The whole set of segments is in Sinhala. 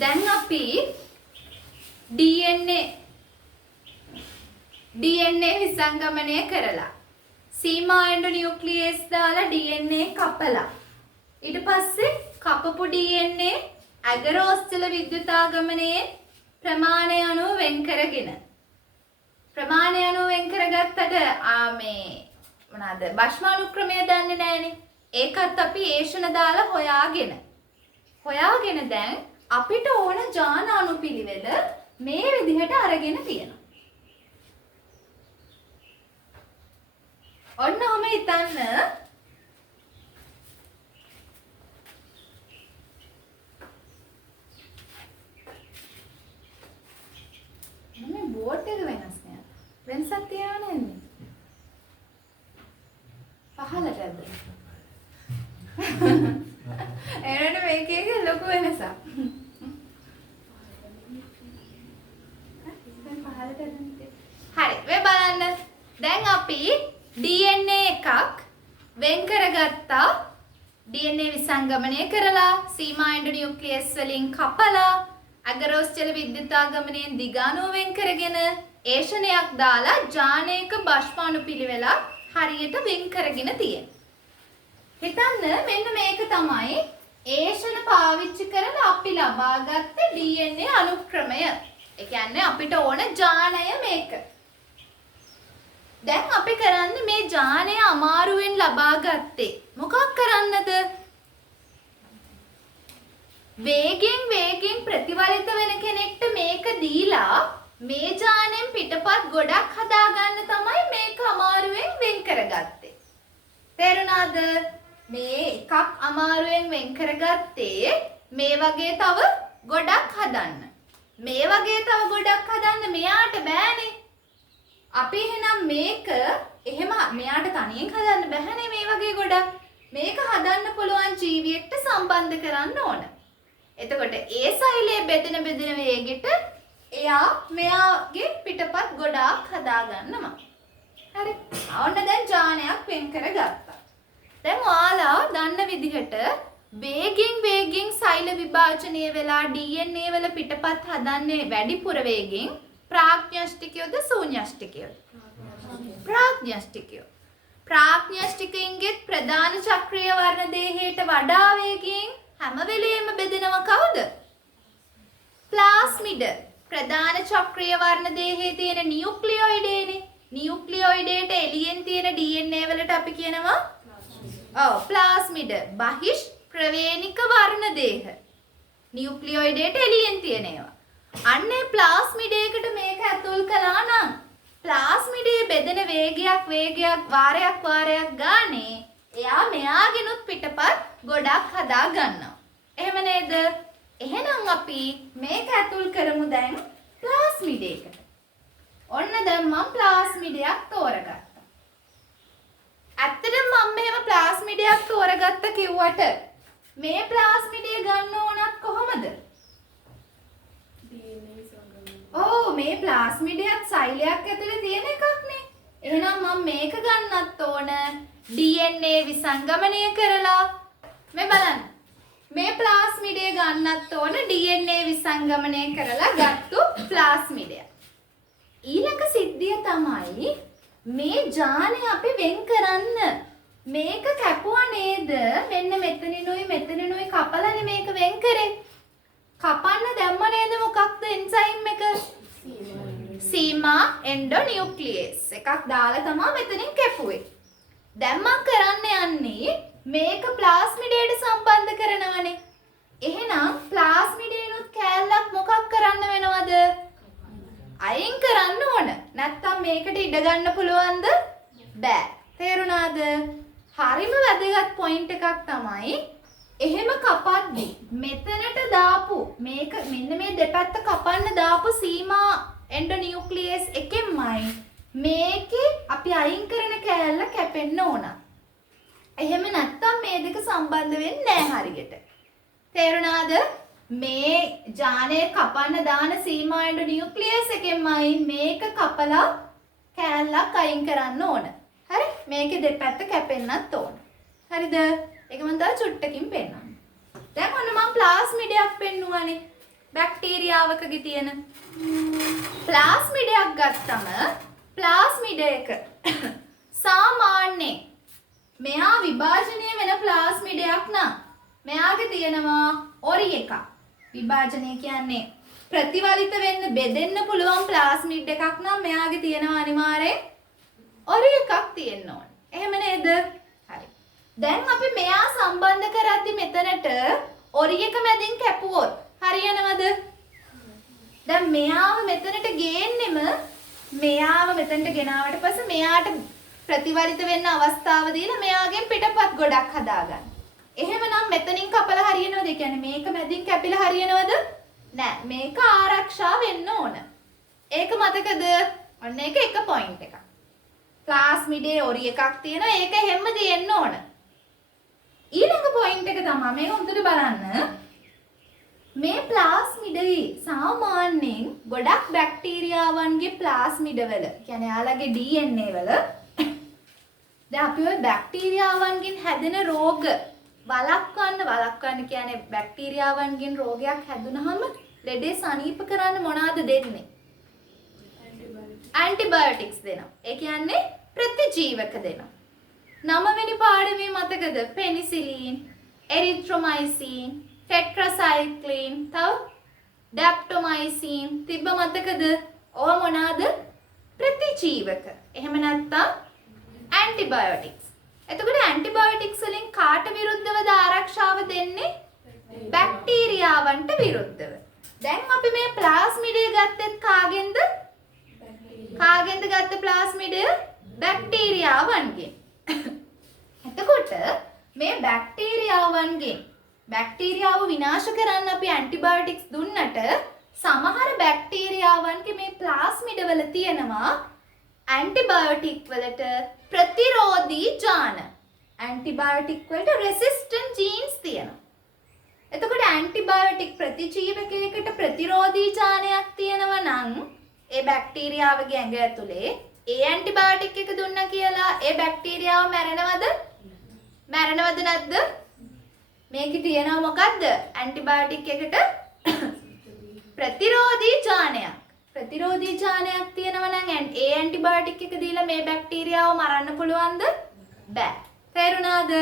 දැන් අපි DNA විසංගමනය කරලා සීමා එන්ඩෝ නියුක්ලියස් දාලා DNA කපලා ඊට පස්සේ කපපු DNA ඇගරෝස්චල විද්‍යුතාගමනයේ ප්‍රමාණය අනුව වෙන් කරගෙන ප්‍රමාණය අනුව වෙන් කරගත්තට මේ මොනවාද භෂ්මානුක්‍රමය දන්නේ නැහනේ. ඒකත් අපි ඒෂණ දාලා හොයාගෙන දැන් අපිට ඕන ජාන අණුපිළිවෙල මේ විදිහට අරගෙන තියෙනවා. ඔන්න ඔහම හිතන්න මේ බෝඩ් එක වෙනස් නෑ. වෙනසක් තියනවා නේද? පහලට ඇද්ද? එරණ මේකේ ලොකු වෙනසක්. හරි මේ බලන්න. දැන් අපි DNA එකක් වෙන් කරගත්තා. DNA විසංගමනය කරලා සීමා එන්ඩෝ නියුක්ලියස් වලින් කපලා අගරෝස්චල විද්‍යුතාගමනයෙන් දිගානුව වෙන් කරගෙන ඒෂණයක් දාලා ජානයක භෂ්මානුපිළිවෙලක් හරියට වෙන් කරගෙන තියෙනවා. හිතන්න මෙන්න මේක තමයි ඒෂණ පාවිච්චි කරලා අපි ලබාගත්ත DNA අනුක්‍රමය. ඒ කියන්නේ අපිට ඕන ජානය මේක. දැන් අපි කරන්නේ මේ ජානය අමාරුවෙන් ලබා ගත්තේ මොකක් කරන්නද? වේගෙන් ප්‍රතිවලිත වෙන කෙනෙක්ට මේක දීලා මේ ජානෙන් පිටපත් ගොඩක් හදාගන්න තමයි මේක අමාරුවෙන් වෙන් කරගත්තේ. තේරුණාද? මේ එකක් අමාරුවෙන් වෙන් කරගත්තේ මේ වගේ තව ගොඩක් හදන්න. මේ වගේ තව ගොඩක් හදන්න මෙයාට බෑනේ. අපි එහෙනම් මේක එහෙම මෙයාට තනියෙන් හදන්න බැහැනේ මේ වගේ ගොඩක්. මේක හදන්න පුළුවන් ජීවියෙක්ට සම්බන්ධ කරන්න ඕන. එතකොට ඒ සෛලයේ බෙදෙන වේගෙට එයා මෙයාගේ පිටපත් ගොඩාක් හදාගන්නවා. හරි. ඔන්න දැන් ජානයක් වෙන් කරගත්තා. දැන් ඔයාලා දන්න විදිහට වේගෙන් සෛල විභාජනය වෙලා DNA වල පිටපත් හදන්නේ වැඩිපුර වේගෙන් ප්‍රාග්ඥෂ්ටිකයෝද ශූන්‍යෂ්ටිකයෝද? ප්‍රාග්ඥෂ්ටිකයෝ. ප්‍රාග්ඥෂ්ටිකයින්ගේ ප්‍රධාන චක්‍රීය වර්ණ දේහයට වඩා වේගෙන් හැම වෙලෙම බෙදෙනව කවුද? ප්ලාස්මිඩ. ප්‍රධාන චක්‍රීය වර්ණ දේහයේ තියෙන නියුක්ලියොයිඩේනේ. නියුක්ලියොයිඩේට එළියෙන් තියෙන DNA වලට අපි කියනවා ප්ලාස්මිඩ. බහිෂ් ප්‍රවේණික වර්ණ දේහ. නියුක්ලියොයිඩේට එළියෙන් තියෙන ඒවා. අන්නේ ප්ලාස්මිඩයකට මේක ඇතුල් කළා නම් ප්ලාස්මිඩයේ බෙදෙන වේගයක් වාරයක් ගානේ එයා මෙයාගෙනුත් පිටපත් ගොඩක් හදා ගන්නවා. එහෙම නේද? එහෙනම් අපි මේක ඇතුල් කරමු දැන් ප්ලාස්මිඩයකට. ඔන්න දැන් මම ප්ලාස්මිඩයක් තෝරගත්තා. ඇත්තටම මම මෙහෙම ප්ලාස්මිඩයක් තෝරගත්ත කිව්වට මේ ප්ලාස්මිඩය ගන්න ඕනත් කොහොමද? මේ ප්ලාස්මිඩයක් සෛලයක් ඇතුලේ තියෙන එකක් නේ. එහෙනම් මම මේක ගන්නත් ඕන DNA විසංගමනය කරලා. මේ බලන්න. මේ ප්ලාස්මිඩය ගන්නත් ඕන DNA විසංගමනය කරලා ගත්තු ප්ලාස්මිඩය. ඊළඟ සිද්ධිය තමයි මේ ජානය අපි වෙන් කරන්න. මේක කැපුවා නේද? මෙන්න මෙතනිනුයි කපලානේ මේක වෙන් කරේ. කපන්න දැම්ම නේද මොකක්ද එන්සයිම් එක? සීමා එන්ඩෝ නියුක්ලියස් එකක් දාලා තමයි මෙතනින් කැපුවේ. දැන් මම කරන්න යන්නේ මේක ප්ලාස්මිඩයට සම්බන්ධ කරනවනේ. එහෙනම් ප්ලාස්මිඩේනොත් කෑල්ලක් මොකක් කරන්න වෙනවද? අයින් කරන්න ඕන. නැත්තම් මේකට ඉඩ ගන්න පුළුවන්ද? බෑ. තේරුණාද? හරිම වැදගත් පොයින්ට් එකක් තමයි එහෙම කපද්දී මෙතනට දාපු මේක මෙන්න මේ දෙපැත්ත කපන්න දාපු සීමා එන්ඩෝ නියුක්ලියස් එකෙන්මයි මේකේ අපි අයින් කරන කෑල්ල කැපෙන්න ඕන. එහෙම නැත්තම් මේ දෙක සම්බන්ධ වෙන්නේ නැහැ හරියට. තේරුණාද? මේ ජානය කපන්න දාන සීමා එන්ඩෝ නියුක්ලියස් එකෙන්මයි මේක කපලා කෑල්ලක් අයින් කරන්න ඕන. හරි? මේකේ දෙපැත්ත කැපෙන්නත් ඕන. හරිද? ඒක මම තව චුට්ටකින් පෙන්නන්න. දැන් ඔන්න මම ප්ලාස්මිඩයක් පෙන්නුවානේ. බැක්ටීරියාවකගේ තියෙන. ප්ලාස්මිඩයක් ගත්තම ප්ලාස්මිඩයක සාමාන්‍යයෙන් මෙයා විභාජනය වෙන ප්ලාස්මිඩයක් නම් මෙයාගේ තියෙනවා ඔරි එකක්. විභාජනය කියන්නේ ප්‍රතිවලිත වෙන්න බෙදෙන්න පුළුවන් ප්ලාස්මිඩ් එකක් නම් මෙයාගේ තියෙනවා අනිවාර්යෙන් ඔරි එකක් තියෙන්න ඕන. එහෙම නේද? හරි. දැන් අපි මෙයා සම්බන්ධ කරද්දි මෙතනට ඔරි එක මැදින් කැපුවොත් හරියනවද? දැන් මෙයාව මෙතනට ගේන්නෙම මෙයාව මෙතනට ගෙනාවට පස්සේ මෙයාට ප්‍රතිවලිත වෙන්න අවස්ථාව දීලා මෙයාගෙන් පිටපත් ගොඩක් හදාගන්න. එහෙමනම් මෙතනින් කපලා හරියනවද? ඒ කියන්නේ මේක මැදින් කැපිලා හරියනවද? නෑ. මේක ආරක්ෂා වෙන්න ඕන. ඒක මතකද? ඔන්න ඒක එක පොයින්ට් එකක්. ප්ලාස්මිඩේ ඔරි එකක් තියෙනවා. ඒක හැම තියෙන්න ඕන. ඊළඟ පොයින්ට් එක තමයි මේක හොඳට බලන්න. මේ ප්ලාස්මිඩේ සාමාන්‍යයෙන් ගොඩක් බැක්ටීරියාවන්ගේ ප්ලාස්මිඩවල කියන්නේ යාළගේ DNA වල දැන් අපි ඔය බැක්ටීරියාවන්ගෙන් හැදෙන රෝග වළක්වන්න කියන්නේ බැක්ටීරියාවන්ගෙන් රෝගයක් හැදුනහම ලෙඩේ සනීප කරන්න මොනවාද දෙන්නේ? ඇන්ටිබයොටික්ස් දෙනවා. ඒ කියන්නේ ප්‍රතිජීවක දෙනවා. 9 වෙනි පාඩමේ මතකද? පෙනිසිලින්, එරිත්‍රොමයිසින්, ටෙට්‍රාසයික්ලින්, තව ඩැප්ටොමයිසින් තිබ්බ මතකද? ඕවා මොනවාද? ප්‍රතිජීවක. එහෙම නැත්නම් ඇන්ටිබයොටික්ස්. එතකොට ඇන්ටිබයොටික්ස් වලින් කාට විරුද්ධවද ආරක්ෂාව දෙන්නේ? බැක්ටීරියාවන්ට විරුද්ධව. දැන් අපි මේ ප්ලාස්මිඩය ගත්තෙත් කාගෙන්ද? කාගෙන්ද ගත්ත ප්ලාස්මිඩය? බැක්ටීරියාවන්ගෙන්. එතකොට මේ බැක්ටීරියාව විනාශ කරන්න අපි ඇන්ටිබයොටික්ස් දුන්නට සමහර බැක්ටීරියාවන්ගේ මේ ප්ලාස්මිඩවල තියෙනවා ඇන්ටිබයොටික් වලට ප්‍රතිරෝධී ජාන. ඇන්ටිබයොටික් වලට රෙසිස්ටන්ට් ජීන්ස් තියෙනවා. එතකොට ඇන්ටිබයොටික් ප්‍රතිජීවකයකට ප්‍රතිරෝධී ජානයක් තියෙනවා නම් ඒ බැක්ටීරියාවගේ ඇඟ ඇතුලේ ඒ ඇන්ටිබයොටික් එක දුන්නා කියලා ඒ බැක්ටීරියාව මැරෙනවද? මැරෙනවද නැද්ද? මේකේ තියෙනවා මොකද්ද? ඇන්ටිබයොටික් එකට ප්‍රතිරෝධී ජානයක්. ප්‍රතිරෝධී ජානයක් තියෙනවා නම් ඒ ඇන්ටිබයොටික් එක දීලා මේ බැක්ටීරියාව මරන්න පුළුවන්ද? බෑ. තේරුණාද?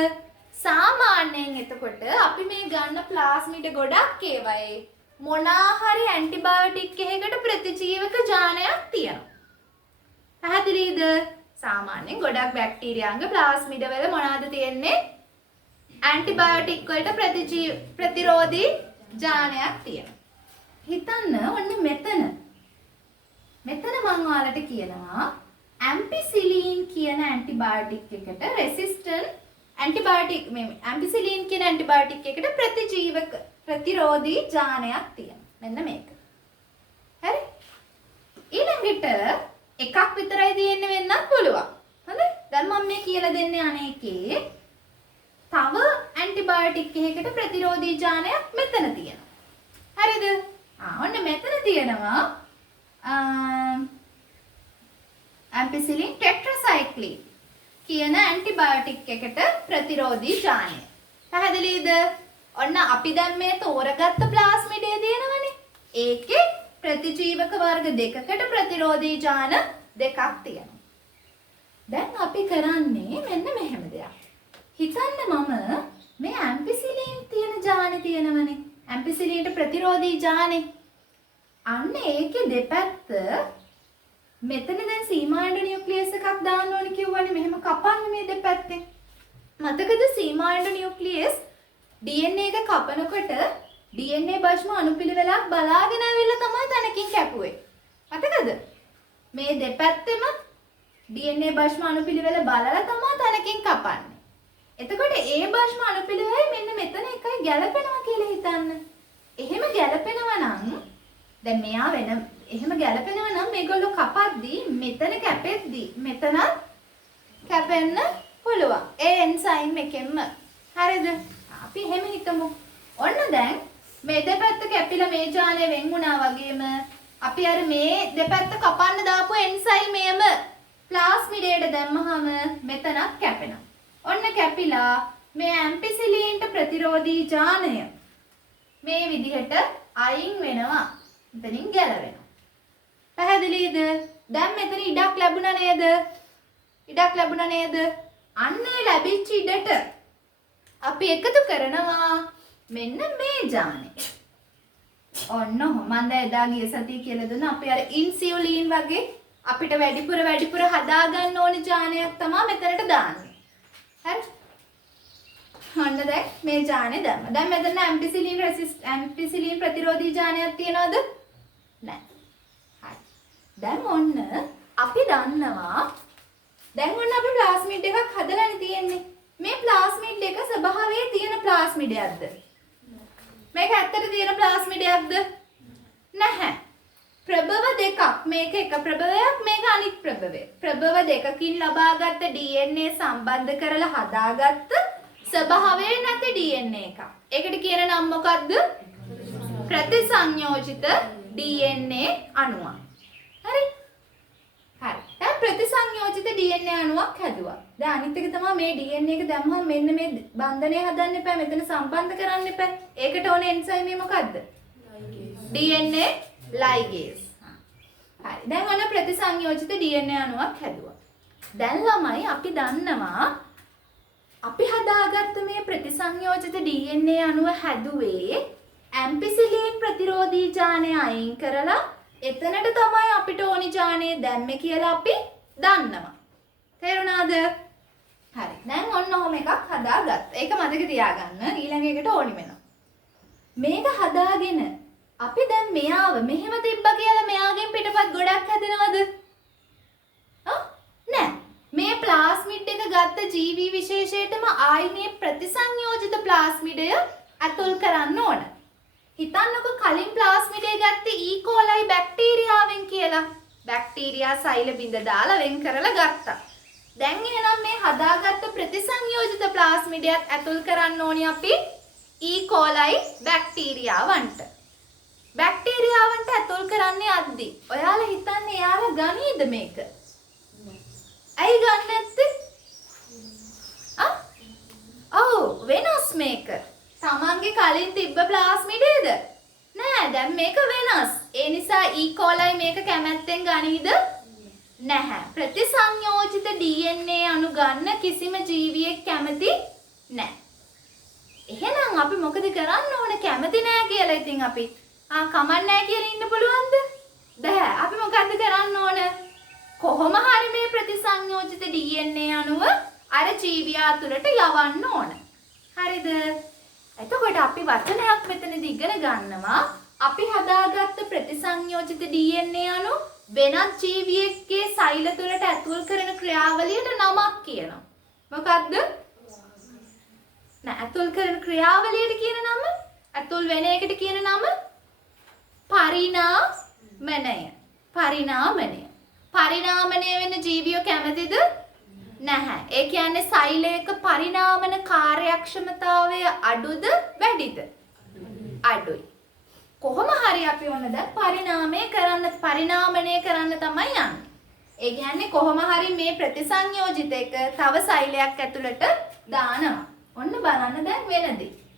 සාමාන්‍යයෙන් එතකොට අපි මේ ගන්න ප්ලාස්මිඩ ගොඩක් ඒවායේ මොනාහරි ඇන්ටිබයොටික් එකකට ප්‍රතිජීවක ජානයක් තියෙනවා. පැහැදිලිද? සාමාන්‍යයෙන් ගොඩක් බැක්ටීරියාගේ ප්ලාස්මිඩ වල මොනවද තියෙන්නේ? ඇන්ටිබයොටික් වලට ප්‍රතිරෝධී ජානයක් තියෙනවා. හිතන්න ඔන්න මෙතන මම ඔයාලට කියනවා ඇම්පිසිලින් කියන ඇන්ටිබයොටික් එකට රෙසිස්ටන්ට් ඇන්ටිබයොටික් ඇම්පිසිලින් කියන ඇන්ටිබයොටික් එකට ප්‍රතිජීවක ප්‍රතිරෝධී ජානයක් තියෙනවා. මෙන්න මේක. හරි? ඊළඟට එකක් විතරයි තියෙන්න වෙන්නත් පුළුවන්. හරි? දැන් මම මේ කියලා දෙන්නේ අනේකේ තව ඇන්ටිබයොටික් එකකට ප්‍රතිරෝධී ජානයක් මෙතන තියෙනවා. හරිද? ඔන්න මෙතන තියෙනවා ඇම්පිසිලින් ටෙට්‍රාසයික්ලින් කියන ඇන්ටිබයොටික් එකට ප්‍රතිරෝධී ජානය. පැහැදිලිද? ඔන්න අපි දැන් මේ තෝරගත්ත ප්ලාස්මිඩය තියෙනවනේ. ඒකේ ප්‍රතිජීවක වර්ග දෙකකට ප්‍රතිරෝධී ජාන දෙකක් තියෙනවා. දැන් අපි කරන්නේ මෙන්න මෙහෙම දෙයක්. හිතන්න මම මේ ඇම්පිසිලින් තියෙන ජානේ තියෙනවනේ. ඇම්පිසිලින්ට ප්‍රතිරෝධී ජානේ. අන්න ඒකේ දෙපැත්ත මෙතන දැන් සීමාණ්ඩ නියුක්ලියස් එකක් දාන්න ඕනේ කිව්වනේ. මෙහෙම කපන්න මේ දෙපැත්තේ. මතකද සීමාණ්ඩ නියුක්ලියස් DNA එක කපනකොට DNA භෂ්ම අණුපිළිවෙලක් බලාගෙන ආවිල්ලා තමයි තනකින් කැපුවේ. මතකද? මේ දෙපැත්තෙම DNA භෂ්ම අණුපිළිවෙල බලලා තමයි තනකින් කපන්නේ. එතකොට ඒ භෂ්ම අණුපිළිවෙල මෙන්න මෙතන එකයි ගැලපෙනවා කියලා හිතන්න. එහෙම ගැලපෙනවා නම් දැන් මෙයා වෙන එහෙම ගැලපෙනවා නම් මේගොල්ලෝ කපද්දී මෙතන කැපෙද්දී මෙතන කැපෙන්න පුළුවන්. ඒ එන්සයිම් එකෙන්ම. හරිද? අපි එහෙම හිතමු. ඔන්න දැන් මේ දෙපැත්ත කැපිලා මේ ජාලය වෙන් වුණා වගේම අපි අර මේ දෙපැත්ත කපන්න දාපු එන්සයිමයම ප්ලාස්මිඩයට දැම්මහම මෙතනක් කැපෙනවා. ඔන්න කැපිලා මේ ඇම්පිසිලින්ට ප්‍රතිරෝධී ජානය මේ විදිහට අයින් වෙනවා. මෙතනින් ගැලවෙනවා. පැහැදිලිද? දැන් මෙතන ඉඩක් ලැබුණා නේද? ඉඩක් ලැබුණා නේද? අන්නේ ලැබිච්ච ඉඩට අපි එකතු කරනවා මෙන්න මේ ජානේ. ඔන්න මම දැන් එදා ගිය සතියේ කියලා දුන්නා අපි අර ඉන්සියුලින් වගේ අපිට වැඩිපුර හදා ගන්න ඕනේ ජානයක් තමයි මෙතනට දාන්නේ. හරි? ඔන්න දැන් මේ ජානේ දැම්ම. දැන් මෙතන ඇම්පිසිලින් ප්‍රතිරෝධී ජානයක් තියනවද? නැහැ. හරි. දැන් ඔන්න අපි දන්නවා දැන් ඔන්න අපි ප්ලාස්මිඩ් එකක් හදලානේ තියෙන්නේ. මේ ප්ලාස්මිඩ් එක ස්වභාවයේ තියෙන ප්ලාස්මිඩයක්ද? මේක ඇත්තට තියෙන ප්ලාස්මිඩයක්ද? නැහැ. ප්‍රභව දෙකක්. මේක එක ප්‍රභවයක් මේක අනිත් ප්‍රභවය. ප්‍රභව දෙකකින් ලබාගත් DNA සම්බන්ධ කරලා හදාගත්ත ස්වභාවයේ නැති DNA එකක්. ඒකට කියන නම මොකද්ද? ප්‍රතිසංයෝජිත DNA අණුවක්. හරි? හරි. දැන් ප්‍රතිසංයෝජිත DNA අණුවක් හැදුවා. දැන් අනිත් එක තමයි මේ DNA එක දැම්මම මෙන්න මේ බන්ධනය හදන්න එපා. මෙතන සම්බන්ධ කරන්න එපා. ඒකට ඕනේ එන්සයිම් මොකද්ද? DNA ligase. හරි. දැන් ඔන්න ප්‍රතිසංයෝජිත DNA අණුවක් හැදුවා. දැන් ළමයි අපි දන්නවා අපි හදාගත්ත මේ ප්‍රතිසංයෝජිත DNA අණුව හැදුවේ ඇම්පිසිලින් ප්‍රතිරෝධී ජානය අයින් කරලා එතනට තමයි අපිට ඕනි ජානය දැම්මේ කියලා අපි දන්නවා. තේරුණාද? හරි. දැන් ඔන්න ඔහොම එකක් හදාගත්තා. ඒක මතක තියාගන්න. ඊළඟ එකට ඕනි වෙනවා. මේක හදාගෙන අපි දැන් මෙයාව මෙහෙම තිබ්බා කියලා මෙයාගෙන් පිටපත් ගොඩක් හැදෙනවද? නෑ. මේ ප්ලාස්මිඩ් එක ගත්ත ජීවි විශේෂයටම ආයි මේ ප්‍රතිසංයෝජිත ප්ලාස්මිඩය ඇතුල් කරන්න ඕන. හිතන්නකො කලින් ප්ලාස්මිඩය ගත්තේ E. coli බැක්ටීරියාවෙන් කියලා. බැක්ටීරියා සෛල බිඳ දාලා වෙන් කරලා ගත්තා. දැන් එහෙනම් මේ හදාගත්ත ප්‍රතිසංයෝජිත ප්ලාස්මිඩයත් ඇතුල් කරන්න ඕනි අපි E. coli බැක්ටීරියාවන්ට. බැක්ටීරියාවන්ට ඇතුල් කරන්නේ අද්දි. ඔයාලා හිතන්නේ එයාලා ගනීද මේක? ඇයි ගන්න නැත්තේ? ඔව් වෙනස් මේක. තමන්ගේ කලින් තිබ්බ ප්ලාස්මිඩයද? නෑ දැන් මේක වෙනස්. ඒ නිසා E. coli මේක කැමැත්තෙන් ගනීද? නැහැ. ප්‍රතිසංයෝජිත DNA අණු ගන්න කිසිම ජීවියෙක් කැමති නැහැ. එහෙනම් අපි මොකද කරන්න ඕන? කැමති නැහැ කියලා ඉතින් අපි කමක් නැහැ කියලා ඉන්න පුළුවන්ද? බෑ. අපි මොකද්ද කරන්න ඕන? කොහොම හරි මේ ප්‍රතිසංයෝජිත DNA අණුව අර ජීවියා තුළට යවන්න ඕන. හරිද? එතකොට අපි වචනයක් මෙතනදී ඉගෙන ගන්නවා. අපි හදාගත්ත ප්‍රතිසංයෝජිත DNA අණු වෙනත් ජීවියෙක්ගේ සෛල තුළට ඇතුල් කරන ක්‍රියාවලියට නමක් කියනවා. මොකක්ද? ඇතුල් කරන ක්‍රියාවලියට කියන නම, ඇතුල් වෙන එකට කියන නම පරිණාමණය. පරිණාමණය. පරිණාමණය වෙන ජීවියෝ කැමතිද? නැහැ. ඒ කියන්නේ සෛලයක පරිණාමන කාර්යක්ෂමතාවය අඩුද වැඩිද? අඩුයි. කොහොම හරි අපි ඔන්න දැන් පරිණාමණය කරන්න තමයි යන්නේ. ඒ කියන්නේ කොහොම හරි මේ ප්‍රතිසංයෝජිත එක තව සෛලයක් ඇතුළට දානවා. ඔන්න බලන්න දැන් වෙනදී.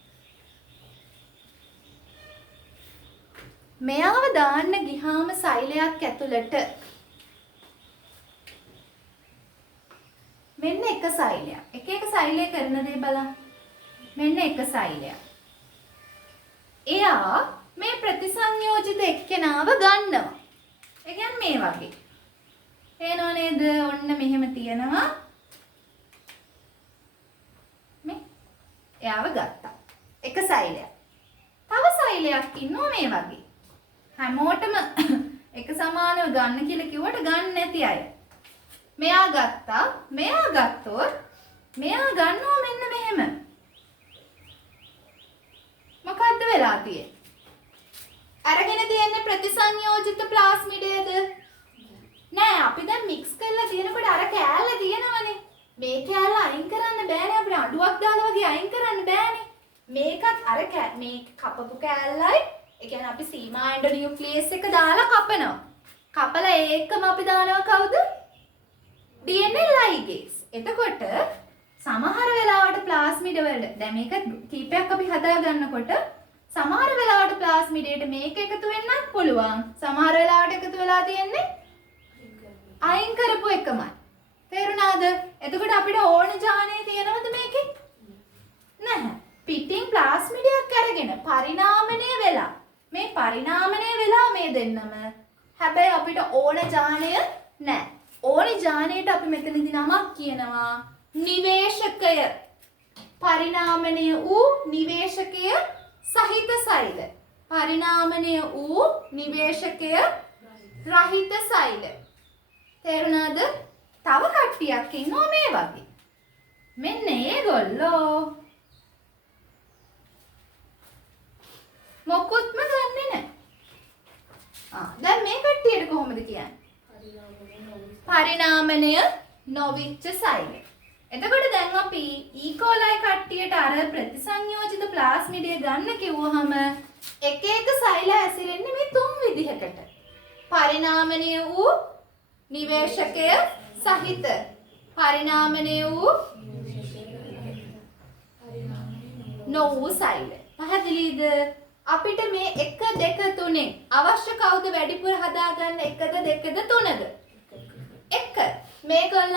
මෙයාව දාන්න ගියාම සෛලයක් ඇතුළට මෙන්න එක සෛලයක්. එක සෛලය කරන දේ බලන්න. මෙන්න එක සෛලයක්. එයා මේ ප්‍රතිසංයෝජිත එක්කෙනාව ගන්නවා. ඒ කියන්නේ මේ වගේ. පේනව නේද? ඔන්න මෙහෙම තියනවා. මේ එයාව ගත්තා. එක සෛලයක්. තව සෛලයක් ඉන්නවා මේ වගේ. හැමෝටම එක සමානව ගන්න කියලා කිව්වට ගන්න නැති අය. මෙයා ගත්තා. මෙයා ගත්තොත් මෙයා ගන්නවා මෙන්න මෙහෙම. මොකද්ද වෙලා තියෙන්නේ? අරගෙන තියෙන්නේ ප්‍රතිසංයෝජිත ප්ලාස්මිඩයද? නෑ අපි දැන් මික්ස් කරලා තියෙනකොට අර කෑල්ල තියෙනවනේ. මේ කෑල්ල අයින් කරන්න බෑනේ අපිට අඩුවක් දාලා වගේ අයින් කරන්න බෑනේ. මේකත් අර මේ කපපු කෑල්ලයි ඒ කියන්නේ අපි සීමා එන්ඩෝනියුක්ලියස් එක දාලා කපනවා. කපලා ඒකම අපි දානවා කවුද? DNA ligase. එතකොට සමහර වෙලාවට ප්ලාස්මිඩ වල දැන් මේක කීපයක් අපි හදා ගන්නකොට සමහර වෙලාවට ප්ලාස්මිඩයට මේක එකතු වෙන්නත් පුළුවන්. සමහර වෙලාවට එකතු වෙලා තියෙන්නේ අයින් කරපු එකමයි. තේරුණාද? එතකොට අපිට ඕන ජානේ තියෙනවද මේකේ? නැහැ. පිටින් ප්ලාස්මිඩයක් අරගෙන පරිණාමණය වෙලා මේ පරිණාමණය වෙලා මේ දෙන්නම. හැබැයි අපිට ඕන ජානය නැහැ. ඕනි ජානයට අපි මෙතනදී නමක් කියනවා නිවේශකය. පරිණාමණය වූ නිවේශකය සහිත සෛල. පරිණාමණය වූ නිවේශකය රහිත සෛල. තේරුණාද? තව කට්ටියක් ඉන්නවා මේ වගේ. මෙන්න ඒගොල්ලෝ මොකුත්ම දන්නේ නැහැ. දැන් මේ කට්ටියට කොහොමද කියන්නේ? පරිණාමණය නොවිච්ච සෛල. එතකොට දැන් අපි E. coli කට්ටියට අර ප්‍රතිසංයෝජිත ප්ලාස්මිඩය ගන්න කිව්වහම එක එක සෛල ඇසිරෙන්නේ මේ තුන් විදිහකට. පරිණාමණය වූ නිවේශකය සහිත. පරිණාමණය වූ නොවූ සෛල. පැහැදිලිද? අපිට මේ 1 2 3 අවශ්‍ය කවුද වැඩිපුර හදාගන්න? 1ද 2ද 3ද? 1. මේගොල්ලන්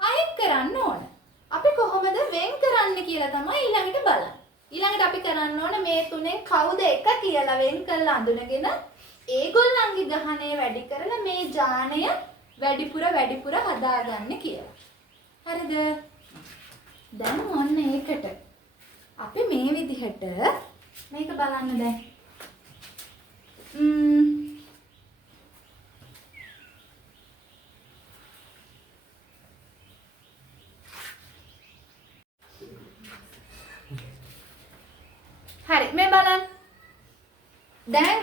අයින් කරන්න ඕන. අපි කොහොමද වෙන් කරන්න කියලා තමයි ඊළඟට බලන්න. ඊළඟට අපි කරන්න ඕන මේ තුනෙන් කවුද එක කියලා වෙන් කරලා අඳුනගෙන ඒගොල්ලන්ගේ ගහණය වැඩි කරලා මේ ජානය වැඩිපුර හදාගන්න කියලා. හරිද? දැන් ඔන්න ඒකට අපි මේ විදිහට මේක බලන්න දැන්. හරි මේ බලන්න. දැන්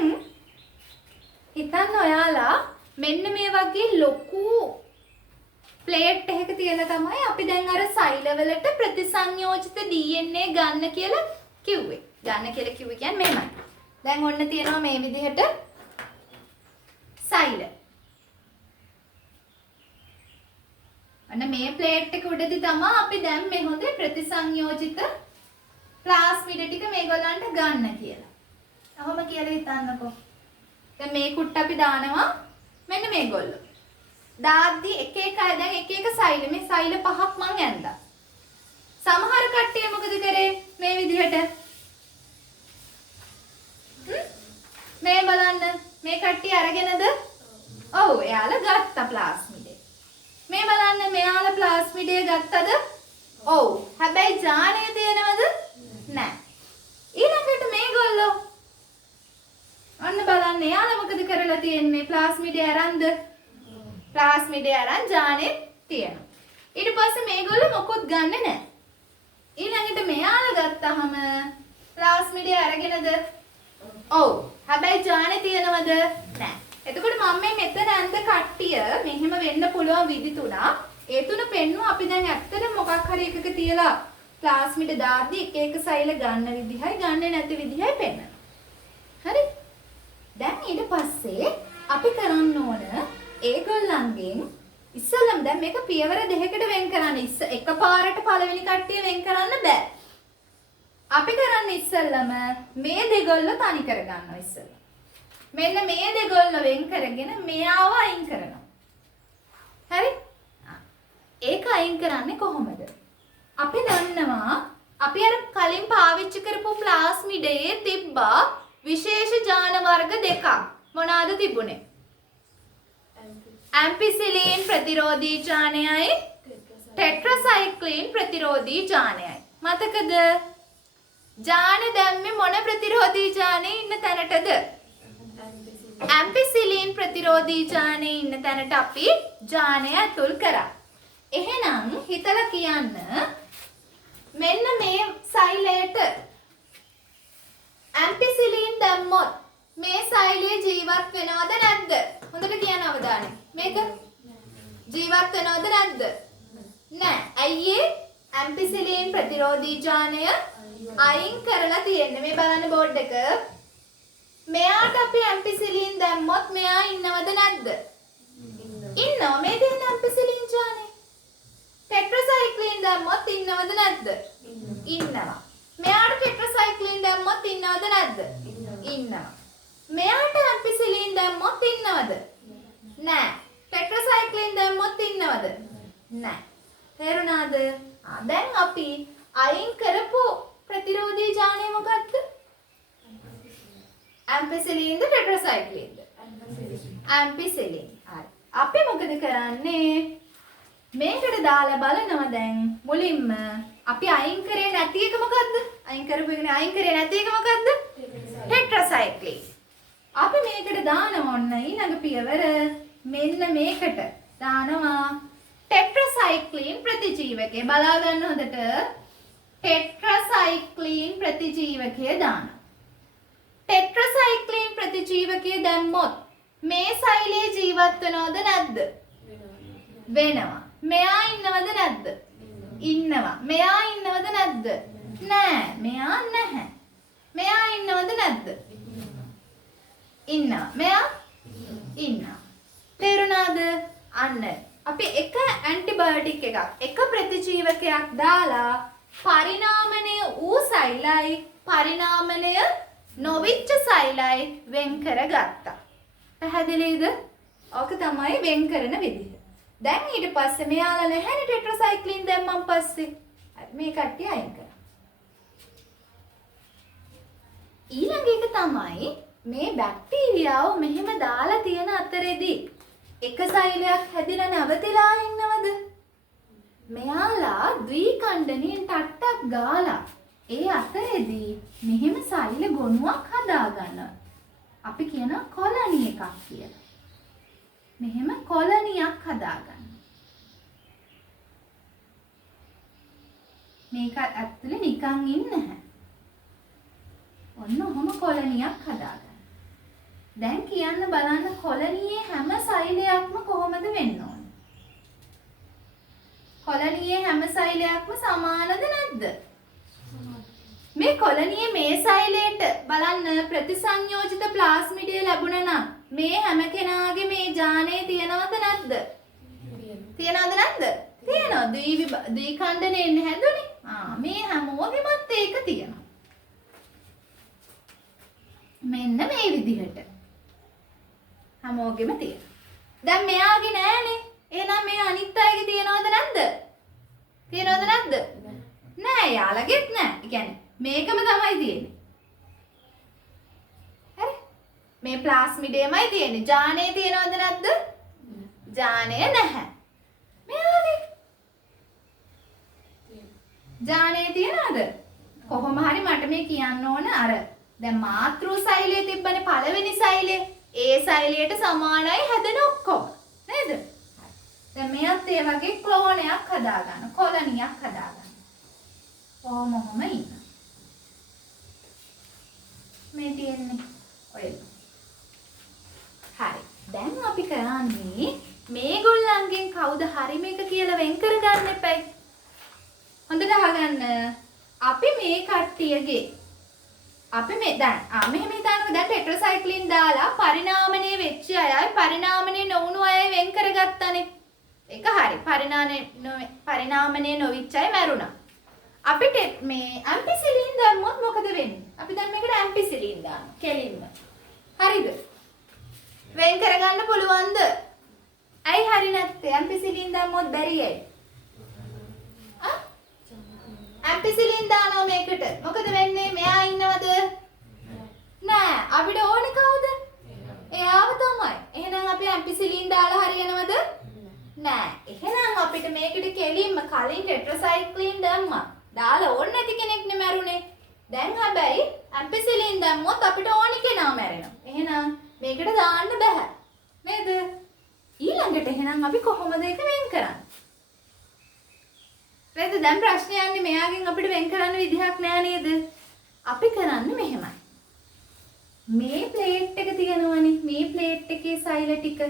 හිතන්න ඔයාලා මෙන්න මේ වගේ ලොකු ප්ලේට් එකක තියලා තමයි අපි දැන් අර සෛලවලට ප්‍රතිසංයෝජිත DNA ගන්න කියලා කිව්වේ. ගන්න කියලා කිව්වේ කියන්නේ මෙහෙමයි. දැන් ඔන්න තියෙනවා මේ විදිහට සෛල. අන්න මේ ප්ලේට් එක උඩදී තමයි අපි දැන් මේ හොඳේ ප්‍රතිසංයෝජිත ප්ලාස්මිඩ ටික මේගොල්ලන්ට ගන්න කියලා. අහම කියලා හිතන්නකෝ. දැන් මේ කුට්ට අපි දානවා මෙන්න මේගොල්ලෝ. දාද්දි එක එක අය දැන් එක එක සෛල මේ සෛල 5ක් මං ඇන්දා. සමහර කට්ටිය මොකද කරේ මේ විදිහට? මේ බලන්න මේ කට්ටිය අරගෙනද? ඔව් එයාලා ගත්තා ප්ලාස්මිඩය. මේ බලන්න මෙයාලා ප්ලාස්මිඩය ගත්තද? ඔව්. හැබැයි ජානය තියෙනවද? නැහැ. ඊළඟට මේගොල්ලෝ අන්න බලන්න එයාලා මොකද කරලා තියෙන්නේ? ප්ලාස්මිඩය අරන්ද? ප්ලාස්මිඩය අරන් ජානේ තියෙනවා. ඊට පස්සේ මේගොල්ලෝ මොකොත් ගන්නෙ නැහැ. ඊළඟට මෙයාලා ගත්තාම ප්ලාස්මිඩය අරගෙනද? ඔව්. හැබැයි ජානේ තියෙනවද? නැහැ. එතකොට මම මේ මෙතන ඇඳ කට්ටිය මෙහෙම වෙන්න පුළුවන් විදි තුනක්. ඒ තුන පෙන්නුවා අපි දැන් ඇත්තටම මොකක් හරි එකක තියලා ප්ලාස්මිඩ දාද්දි එක එක සෛල ගන්න විදිහයි ගන්නේ නැති විදිහයි පෙන්වනවා. හරි? දැන් ඊට පස්සේ අපි කරන්න ඕන ඒගොල්ලන්ගෙන් ඉස්සෙල්ලම දැන් මේක පියවර දෙකකට වෙන් කරන්න. එකපාරට පළවෙනි කට්ටිය වෙන් කරන්න බෑ. අපි කරන්නේ ඉස්සෙල්ලම මේ දෙගොල්ල තනි කරගන්නවා ඉස්සෙල්ලා. මෙන්න මේ දෙගොල්ල වෙන් කරගෙන මෙයාව අයින් කරනවා. හරි? ඒක අයින් කරන්නේ කොහොමද? අපි දන්නවා අපි අර කලින් පාවිච්චි කරපු ප්ලාස්මිඩයේ තිබ්බා විශේෂ ජාන වර්ග දෙකක්. මොනවාද තිබුණේ? ඇම්පිසිලින් ප්‍රතිරෝධී ජානයයි ටෙට්‍රාසයික්ලින් ප්‍රතිරෝධී ජානයයි. මතකද? ජාන දැම්මේ මොන ප්‍රතිරෝධී ජානේ ඉන්න තැනටද? ඇම්පිසිලින් ප්‍රතිරෝධී ජානේ ඉන්න තැනට අපි ජානය ඇතුල් කරා. එහෙනම් හිතලා කියන්න මෙන්න මේ සෛලයට ඇම්පිසිලින් දැම්මොත් මේ සෛලය ජීවත් වෙනවද නැද්ද? හොඳට කියන්න අවධානය. මේක ජීවත් වෙනවද නැද්ද? නෑ. ඇයි ඒ? ඇම්පිසිලින් ප්‍රතිරෝධී ජානය අයින් කරලා තියෙන්නේ. මේ බලන්න බෝඩ් එක. මෙයාට අපි ඇම්පිසිලින් දැම්මොත් මෙයා ඉන්නවද නැද්ද? ඉන්නවා. මේ දෙන්න ඇම්පිසිලින් ජානය. ටෙට්‍රාසයික්ලින් දැම්මොත් ඉන්නවද නැද්ද? ඉන්නවා. මෙයාට ටෙට්‍රාසයික්ලින් දැම්මොත් ඉන්නවද නැද්ද? මෙයාට ඇම්පිසිලින් දැම්මොත් ඉන්නවද? නෑ. ටෙට්‍රාසයික්ලින් දැම්මොත් ඉන්නවද? නෑ. තේරුණාද? දැන් අපි අයින් කරපු ප්‍රතිරෝධී ජානය මොකක්ද? ඇම්පිසිලින්ද ටෙට්‍රාසයික්ලින්ද? ඇම්පිසිලින්. හරි. අපි මොකද කරන්නේ? මේකට දාලා බලනවා දැන් මුලින්ම අපි අයින් කරේ නැති එක මොකද්ද? අයින් කරපු එකනේ අයින් කරේ නැති එක මොකද්ද? ටෙට්‍රාසයික්ලින්. අපි මේකට දානවා ඔන්න ඊළඟ පියවර මෙන්න මේකට දානවා ටෙට්‍රාසයික්ලින් ප්‍රතිජීවකය. බලා ගන්න හොඳට ටෙට්‍රාසයික්ලින් ප්‍රතිජීවකය දානවා. ටෙට්‍රාසයික්ලින් ප්‍රතිජීවකය දැම්මොත් මේ සෛලයේ ජීවත් වෙනවද නැද්ද? වෙනවා. මෙයා ඉන්නවද නැද්ද? ඉන්නවා. මෙයා ඉන්නවද නැද්ද? නෑ. මෙයා නැහැ. මෙයා ඉන්නවද නැද්ද? ඉන්නවා. මෙයා ඉන්නවා. තේරුණාද? අන්න අපි එක ඇන්ටිබයොටික් එක ප්‍රතිජීවකයක් දාලා පරිණාමණය වූ සෛලයි පරිණාමණය නොවිච්ච සෛලයි වෙන් කරගත්තා. පැහැදිලිද? ඕක තමයි වෙන් කරන විදිහ. දැන් ඊට පස්සේ මෙයාලා නැහැනේ ටෙට්‍රාසයික්ලින් දැම්මන් පස්සේ මේ කට්ටිය අයින් කරා. ඊළඟ එක තමයි මේ බැක්ටීරියාව මෙහෙම දාලා තියෙන අතරේදී එක සෛලයක් හැදිලා නැවතිලා ඉන්නවද? මෙයාලා ද්විඛණ්ඩණයෙන් ටට්ටක් ගාලා ඒ අතරේදී මෙහෙම සෛල ගොනුවක් හදාගන්නවා. අපි කියනවා කොලනි එකක් කියලා. මෙහෙම කොලනියක් හදාගන්න. මේක ඇතුලේ නිකන් ඉන්නේ නැහැ. ඔන්න ඔහොම කොලනියක් හදාගන්න. දැන් කියන්න බලන්න කොලනියේ හැම සෛලයක්ම කොහොමද වෙන්න ඕන? කොලනියේ හැම සෛලයක්ම සමානද නැද්ද? මේ කොලනියේ මේ සෛලයට බලන්න ප්‍රතිසංයෝජිත ප්ලාස්මිඩය ලැබුණා නම් මේ හැම කෙනාගේ මේ ජානේ තියනවද නැද්ද? තියනවද නැද්ද? තියෙනවා. ද්විඛණ්ඩණයෙන් හැදුනේ. මේ හැමෝගෙමත් ඒක තියෙනවා. මෙන්න මේ විදිහට. හැමෝගෙම තියෙනවා. දැන් මෙයාගේ නෑනේ. එහෙනම් මේ අනිත් අයගේ තියනවද නැද්ද? තියනවද නැද්ද? නෑ. යාළගෙත් නෑ. ඒ කියන්නේ මේකම තමයි තියෙන්නේ. හරි? මේ ප්ලාස්මිඩයමයි තියෙන්නේ. ජානේ තියනවද නැද්ද? ජානේ නැහැ. මෙයාගේ ජානේ තියනවද? කොහොම හරි මට මේ කියන්න ඕන අර දැන් මාතෘ සෛලයේ තිබ්බනේ පළවෙනි සෛලය. ඒ සෛලයට සමානයි හැදෙන ඔක්කොම. නේද? දැන් මෙයත් ඒ වගේ ක්ලෝනයක් හදාගන්න. කොලනියක් හදාගන්න. කොහොම ඉන්න. මේ තියෙන්නේ ඔය. හරි. දැන් අපි කරන්නේ මේගොල්ලන්ගෙන් කවුද හරි මේක කියලා වෙන් කරගන්න එපයි. හොඳට අහගන්න. අපි මේ කට්ටියගේ අපි මේ දැන් මෙහෙම හිතන්නකෝ දැන් ටෙට්‍රාසයික්ලින් දාලා පරිණාමණය වෙච්ච අයයි පරිණාමණය නොවුණු අයයි වෙන් කරගත්තානේ. ඒක හරි. පරිණාමණය නොවිච්ච අය මැරුණා. අපිට මේ ඇම්පිසිලින් දැම්මොත් මොකද වෙන්නේ? අපි දැන් මේකට ඇම්පිසිලින් දානවා කෙලින්ම. හරිද? වෙන් කරගන්න පුළුවන්ද? ඇයි හරි නැත්තේ? ඇම්පිසිලින් දැම්මොත් බැරි ඇයි? ඇම්පිසිලින් දානවා මේකට. මොකද වෙන්නේ? මෙයා ඉන්නවද? නෑ. අපිට ඕනේ කවුද? එයාව තමයි. එහෙනම් අපි ඇම්පිසිලින් දාලා හරියනවද? නෑ. එහෙනම් අපිට මේකට කෙලින්ම කලින් ටෙට්‍රාසයික්ලින් දැම්මා. දාලා ඕනේ නැති කෙනෙක් නේ මැරුණේ. දැන් හැබැයි ඇම්පිසිලින් දැම්මොත් අපිට ඕනි කෙනා මැරෙනවා. එහෙනම් මේකට දාන්න බෑ. නේද? ඊළඟට එහෙනම් අපි කොහොමද ඒක වෙන් කරන්නේ? නේද? දැන් ප්‍රශ්නේ යන්නේ මෙයාගෙන් අපිට වෙන් කරන්න විදිහක් නෑ නේද? අපි කරන්නේ මෙහෙමයි. මේ ප්ලේට් එක තියෙනවනේ. මේ ප්ලේට් එකේ සෛල ටික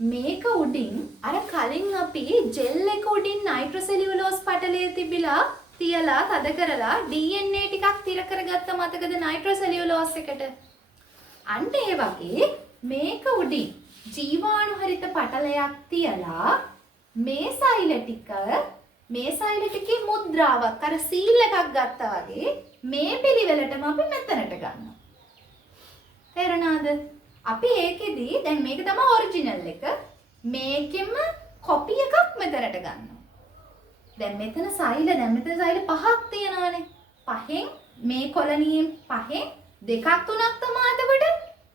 මේක උඩින් අර කලින් අපි ජෙල් එක උඩින් නයිට්‍රෝසෙලියුලෝස් පටලය තියලා තද කරලා DNA ටිකක් තිර කරගත්ත මතකද නයිට්‍රෝසෙලියුලෝස් එකට? අන්න ඒ වගේ මේක උඩින් ජීවාණු හරිත පටලයක් තියලා මේ සෛල ටිකේ මුද්‍රාවක් අර සීල් එකක් ගත්තා වගේ මේ පිළිවෙලටම අපි මෙතනට ගන්නවා. තේරුණාද? අපි ඒකෙදි දැන් මේක තමයි ඔරිජිනල් එක. මේකෙම කොපි එකක් මෙතනට ගන්නවා. දැන් මෙතන සෛල 5ක් තියෙනවානේ. 5න් මේ කොලනියෙන් 5න් දෙකක් තුනක් තමයි එතකොට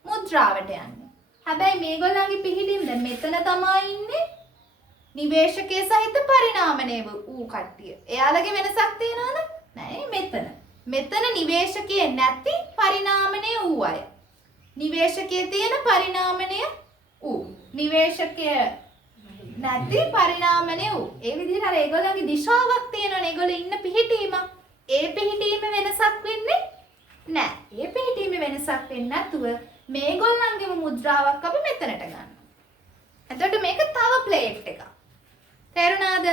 මුද්‍රාවට යන්නේ. හැබැයි මේගොල්ලන්ගේ පිහිටින් දැන් මෙතන තමයි ඉන්නේ නිවේශකයේ සහිත පරිණාමණය වූ කට්ටිය. එයාලගේ වෙනසක් තියෙනවද? නැහැ මෙතන. මෙතන නිවේශකයේ නැති පරිණාමණය වූ අය. නිවේශකයේ තියෙන පරිණාමණය වූ. නිවේශකයේ නැති පරිණාමණය වූ. ඒ විදිහට අර ඒගොල්ලන්ගේ දිශාවක් තියෙනවනේ. ඒගොල්ලෝ ඉන්න පිහිටීම. ඒ පිහිටීම වෙනසක් වෙන්නේ නැහැ. ඒ පිහිටීම වෙනසක් වෙන්නේ නැතුව මේගොල්ලන්ගේම මුද්‍රාවක් අපි මෙතනට ගන්නවා. එතකොට මේක තව ප්ලේට් එකක්. තේරුණාද?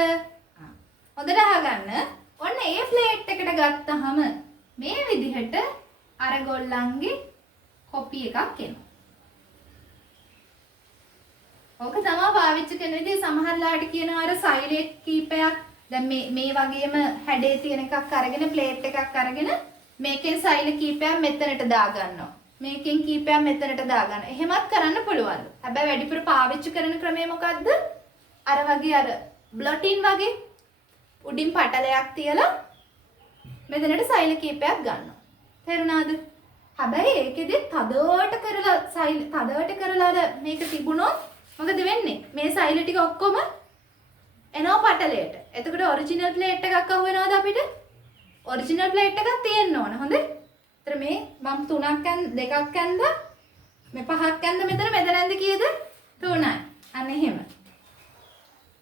හොඳට අහගන්න. ඔන්න ඒ ප්ලේට් එකට ගත්තාම මේ විදිහට අර ගොල්ලන්ගේ කොපි එකක් එනවා. ඕක තමයි පාවිච්චි කරන විදිහ. සමහරලාට කියනවා අර සෛලෙක් කීපයක් දැන් මේ වගේම හැඩේ තියෙන එකක් අරගෙන ප්ලේට් එකක් අරගෙන මේකෙන් සෛල කීපයක් මෙතනට දාගන්නවා. මේකෙන් කීපයක් මෙතනට දාගන්න. එහෙමත් කරන්න පුළුවන්. හැබැයි වැඩිපුර පාවිච්චි කරන ක්‍රමය මොකද්ද? අර වගේ අර බ්ලොටින් වගේ උඩින් පටලයක් තියලා මෙතනට සෛල කීපයක් ගන්නවා. තේරුණාද? හැබැයි ඒකෙදි තදවට කරලා මේක තිබුණොත් මොකද වෙන්නේ? මේ සෛල ටික ඔක්කොම එනවා පටලයට. එතකොට ඔරිජිනල් ප්ලේට් එකක් අහු වෙනවද අපිට? ඔරිජිනල් ප්ලේට් එකක් තියෙන්න ඕන. හොඳයි. ඒතර මේ මම 3ක් දෙකක් ඇඳලා මේ 5ක් ඇඳ මෙතන ඇඳ කීයද? 3යි. අන්න එහෙම.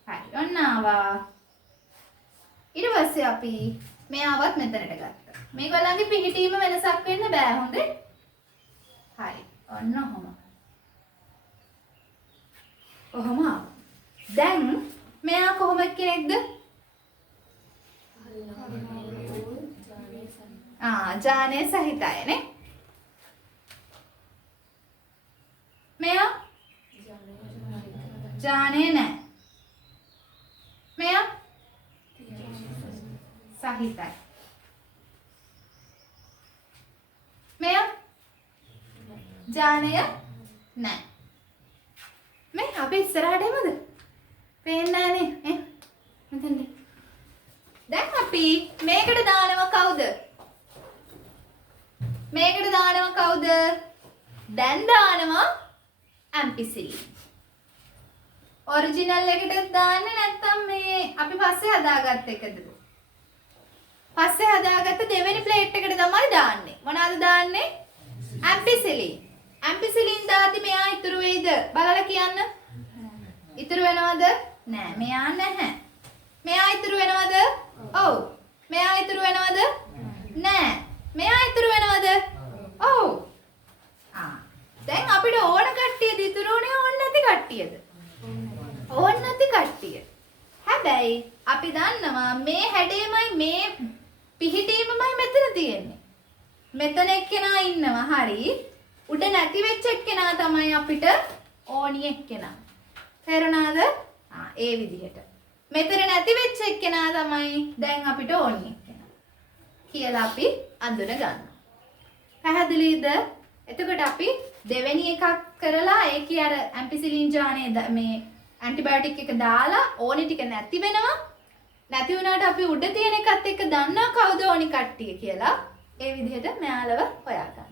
හරි. ඔන්න ආවා. ඊට පස්සේ අපි මෙයාවත් මෙතනට ගත්තා. මේගොල්ලන්ගේ පිහිටීම වෙනසක් වෙන්න බෑ. හොඳයි. හරි. ඔන්න ඔහොම. කොහොම ආවා. දැන් මෙයා කොහොම කෙනෙක්ද? ජානේ සහිතයිනේ. මෙයා ජානේ නැහැ. මෙයා සහිතයි. මෙයා ජානය නැහැ. මේ අපි ඉස්සරහට එමුද? පේන්නේ නැහනේ. මෙතනද? දැන් අපි මේකට දානවා කවුද? මේකට දානවා කවුද? දැන් දානවා ඇම්පිසිලින්. ඔරිජිනල් එකට දාන්නේ නැත්නම් මේ අපි පස්සේ හදාගත්ත එකද? පස්සේ හදාගත්ත දෙවෙනි ප්ලේට් එකට තමයි දාන්නේ. මොනවාද දාන්නේ? ඇම්පිසිලින්. ඇම්පිසිලින් දාති මෙයා ඉතුරු වෙයිද? බලලා කියන්න. ඉතුරු වෙනවද? නෑ. මෙයා නැහැ. මෙයා ඉතුරු වෙනවද? ඔව්. මෙයා ඉතුරු වෙනවද? නෑ. මෙයා ඉතුරු වෙනවද? ඔව්. දැන් අපිට ඕන කට්ටියද ඉතුරු උනේ ඕන නැති කට්ටියද? ඕන නැති කට්ටිය. හැබැයි අපි දන්නවා මේ හැඩේමයි මේ පිහිටීමමයි මෙතන තියෙන්නේ. මෙතන එක්කෙනා ඉන්නවා. හරි. උඩ නැති වෙච්ච එක්කෙනා තමයි අපිට ඕනි එක්කෙනා. තේරුණාද? ඒ විදිහට. මෙතන නැති වෙච්ච එක්කෙනා තමයි දැන් අපිට ඕනි එක්කෙනා. කියලා අපි අඳුන ගන්නවා. පැහැදිලිද? එතකොට අපි දෙවෙනි එකක් කරලා ඒකේ අර ඇම්පිසිලින් ජානේ මේ ඇන්ටිබයොටික් එක දාලා ඕනි ටික නැති වෙනවා. නැති වුණාට අපි උඩ තියෙන එකත් එක්ක දන්නා කවුද ඕනි කට්ටිය කියලා. ඒ විදිහට මෙයාලව හොයාගන්න.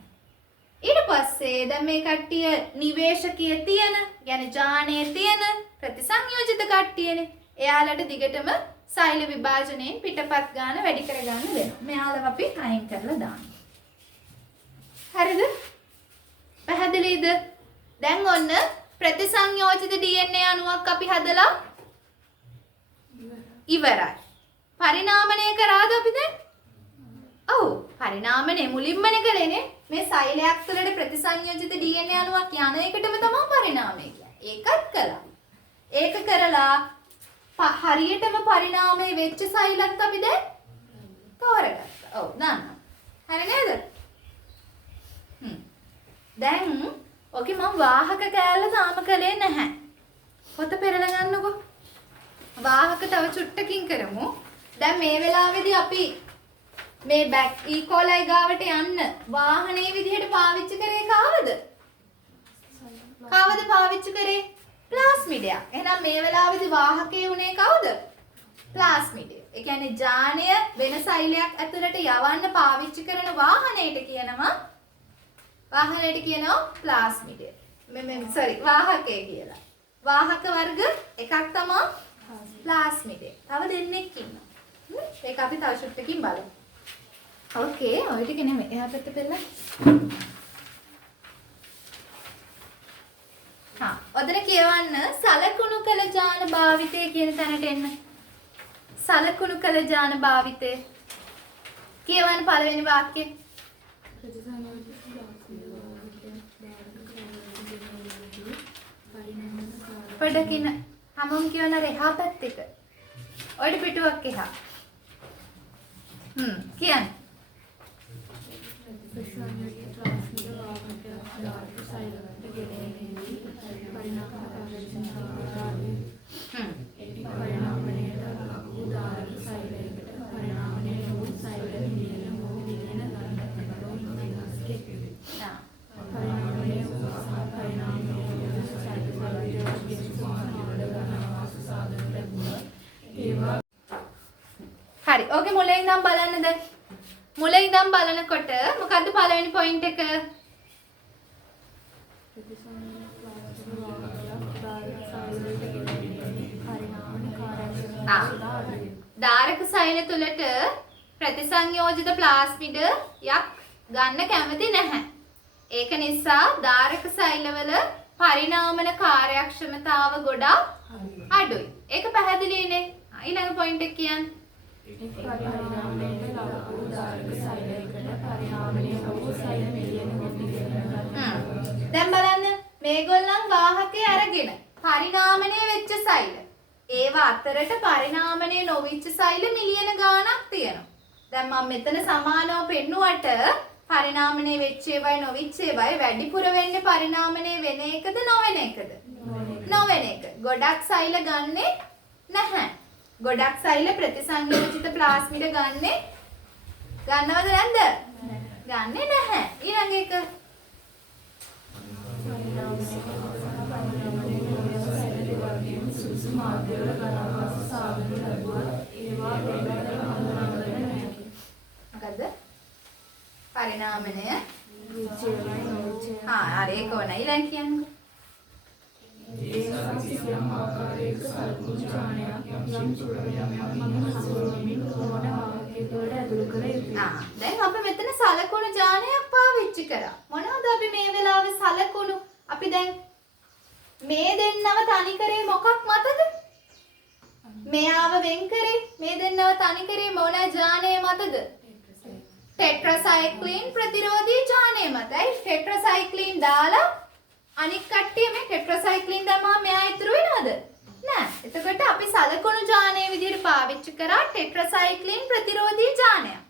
ඊට පස්සේ දැන් මේ කට්ටිය නිවේශකයේ තියෙන, يعني ජානේ තියෙන ප්‍රතිසංයෝජිත කට්ටියනේ. එයාලට දිගටම සෛල විභාජනයෙන් පිටපත් ගන්න වැඩි කරගන්න වෙනවා. මෙයාලව අපි අයින් කරලා දානවා. හරිද? පැහැදිලිද? දැන් ඔන්න ප්‍රතිසංයෝජිත DNA අණුවක් අපි හදලා ඉවරයි. පරිණාමණය කරාද අපි දැන්? ඔව්. පරිණාමණය මුලින්මනේ කළේනේ. මේ සෛලයක් තුළට ප්‍රතිසංයෝජිත DNA අණුවක් යන එකටම තමයි පරිණාමය කියන්නේ. ඒකත් කළා. ඒක කරලා හරියටම පරිණාමය වෙච්ච සෛලත් අපි දැන් තෝරගත්තා. ඔව් දන්නවා. හරි නේද? දැන් ඔකේ මම වාහක කෑල්ල තාම කළේ නැහැ. පොත පෙරලා ගන්නකො. වාහක තව චුට්ටකින් කරමු. දැන් මේ වෙලාවේදී අපි මේ බැක් ඊකෝලයි ගාවට යන්න වාහනේ විදිහට පාවිච්චි කරේ කාවද? කවද පාවිච්චි කරේ? ප්ලාස්මිඩයක්. එහෙනම් මේ වෙලාවේදී වාහකයේ උනේ කවුද? ප්ලාස්මිඩය. ඒ කියන්නේ ජානය වෙන සෛලයක් ඇතුළට යවන්න පාවිච්චි කරන වාහනයට කියනවා ප්ලාස්මිඩය. වාහකය කියලා. වාහක වර්ග එකක් තමයි ප්ලාස්මිඩය. තව දෙන්නෙක් ඉන්නවා. ඒක අපි තව ෂොට්ටකින් බලමු. ඕකේ, ඔය ටික නෙමෙයි. එහා පැත්තේ පෙන්නන්න. ඔතන කියවන්න සලකුණු කළ ජාන භාවිතය කියන තැනට එන්න. සලකුණු කළ ජාන භාවිතය. කියවන්න පළවෙනි වාක්‍යය. පොඩකින් හැමෝම කියවන රෙහා පැත්තට. ඔය පිටුවක් එහා. කියන්න. හරි. ඕකේ මුලින් ඉඳන් බලන්න දැන්. මුලින් ඉඳන් බලනකොට මොකද්ද පළවෙනි පොයින්ට් එක? ධාරක සෛල තුලට ප්‍රතිසංයෝජිත ප්ලාස්මිඩ යක් ගන්න කැමති නැහැ. ඒක නිසා ධාරක සෛලවල පරිණාමන කාර්යක්ෂමතාව ගොඩක් අඩුයි. ඒක පැහැදිලිනේ. ඊළඟ පොයින්ට් එක කියන්නේ දැන් බලන්න මේගොල්ලන් වාහකේ අරගෙන පරිණාමණය වෙච්ච සෛල ඒව අතරට පරිණාමණය නොවිච්ච සෛල මිලියන ගාණක් තියෙනවා. දැන් මම මෙතන සමානව පෙන්නුවට පරිණාමණය වෙච්ච ඒවායි නොවිච්ච ඒවායි වැඩිපුර වෙන්නේ පරිණාමණය වෙන එකද නොවෙන එකද? නොවෙන එක. ගොඩක් සෛල ගන්නෙ නැහැ. ගොඩක් සෛල ප්‍රතිසංයෝජිත ප්ලාස්මිඩ ගන්නවද නැද්ද? ගන්නෙ නැහැ. ඊළඟ එක මොකද්ද? පරිණාමණය හරි ඒක ඕනයි. ඊළඟ කියන්නේ දැන් අපි මෙතන සලකුණු ජානයක් පාවිච්චි කරා. මොනවද අපි මේ වෙලාවේ සලකුණු අපි දැන් මේ දෙන්නව තනි කරේ මොකක් මතද? මෙයාව වෙන් කරේ මේ දෙන්නව තනි කරේ මොන ජානය මතද? ටෙට්‍රාසයික්ලින් ප්‍රතිරෝධී ජානය මතයි. ටෙට්‍රාසයික්ලින් දාලා අනික් කට්ටිය මේ ටෙට්‍රාසයික්ලින් දැම්මම මෙයා ඉතුරු වෙනවද? නෑ. එතකොට අපි සලකුණු ජානය විදිහට පාවිච්චි කරා ටෙට්‍රාසයික්ලින් ප්‍රතිරෝධී ජානයක්.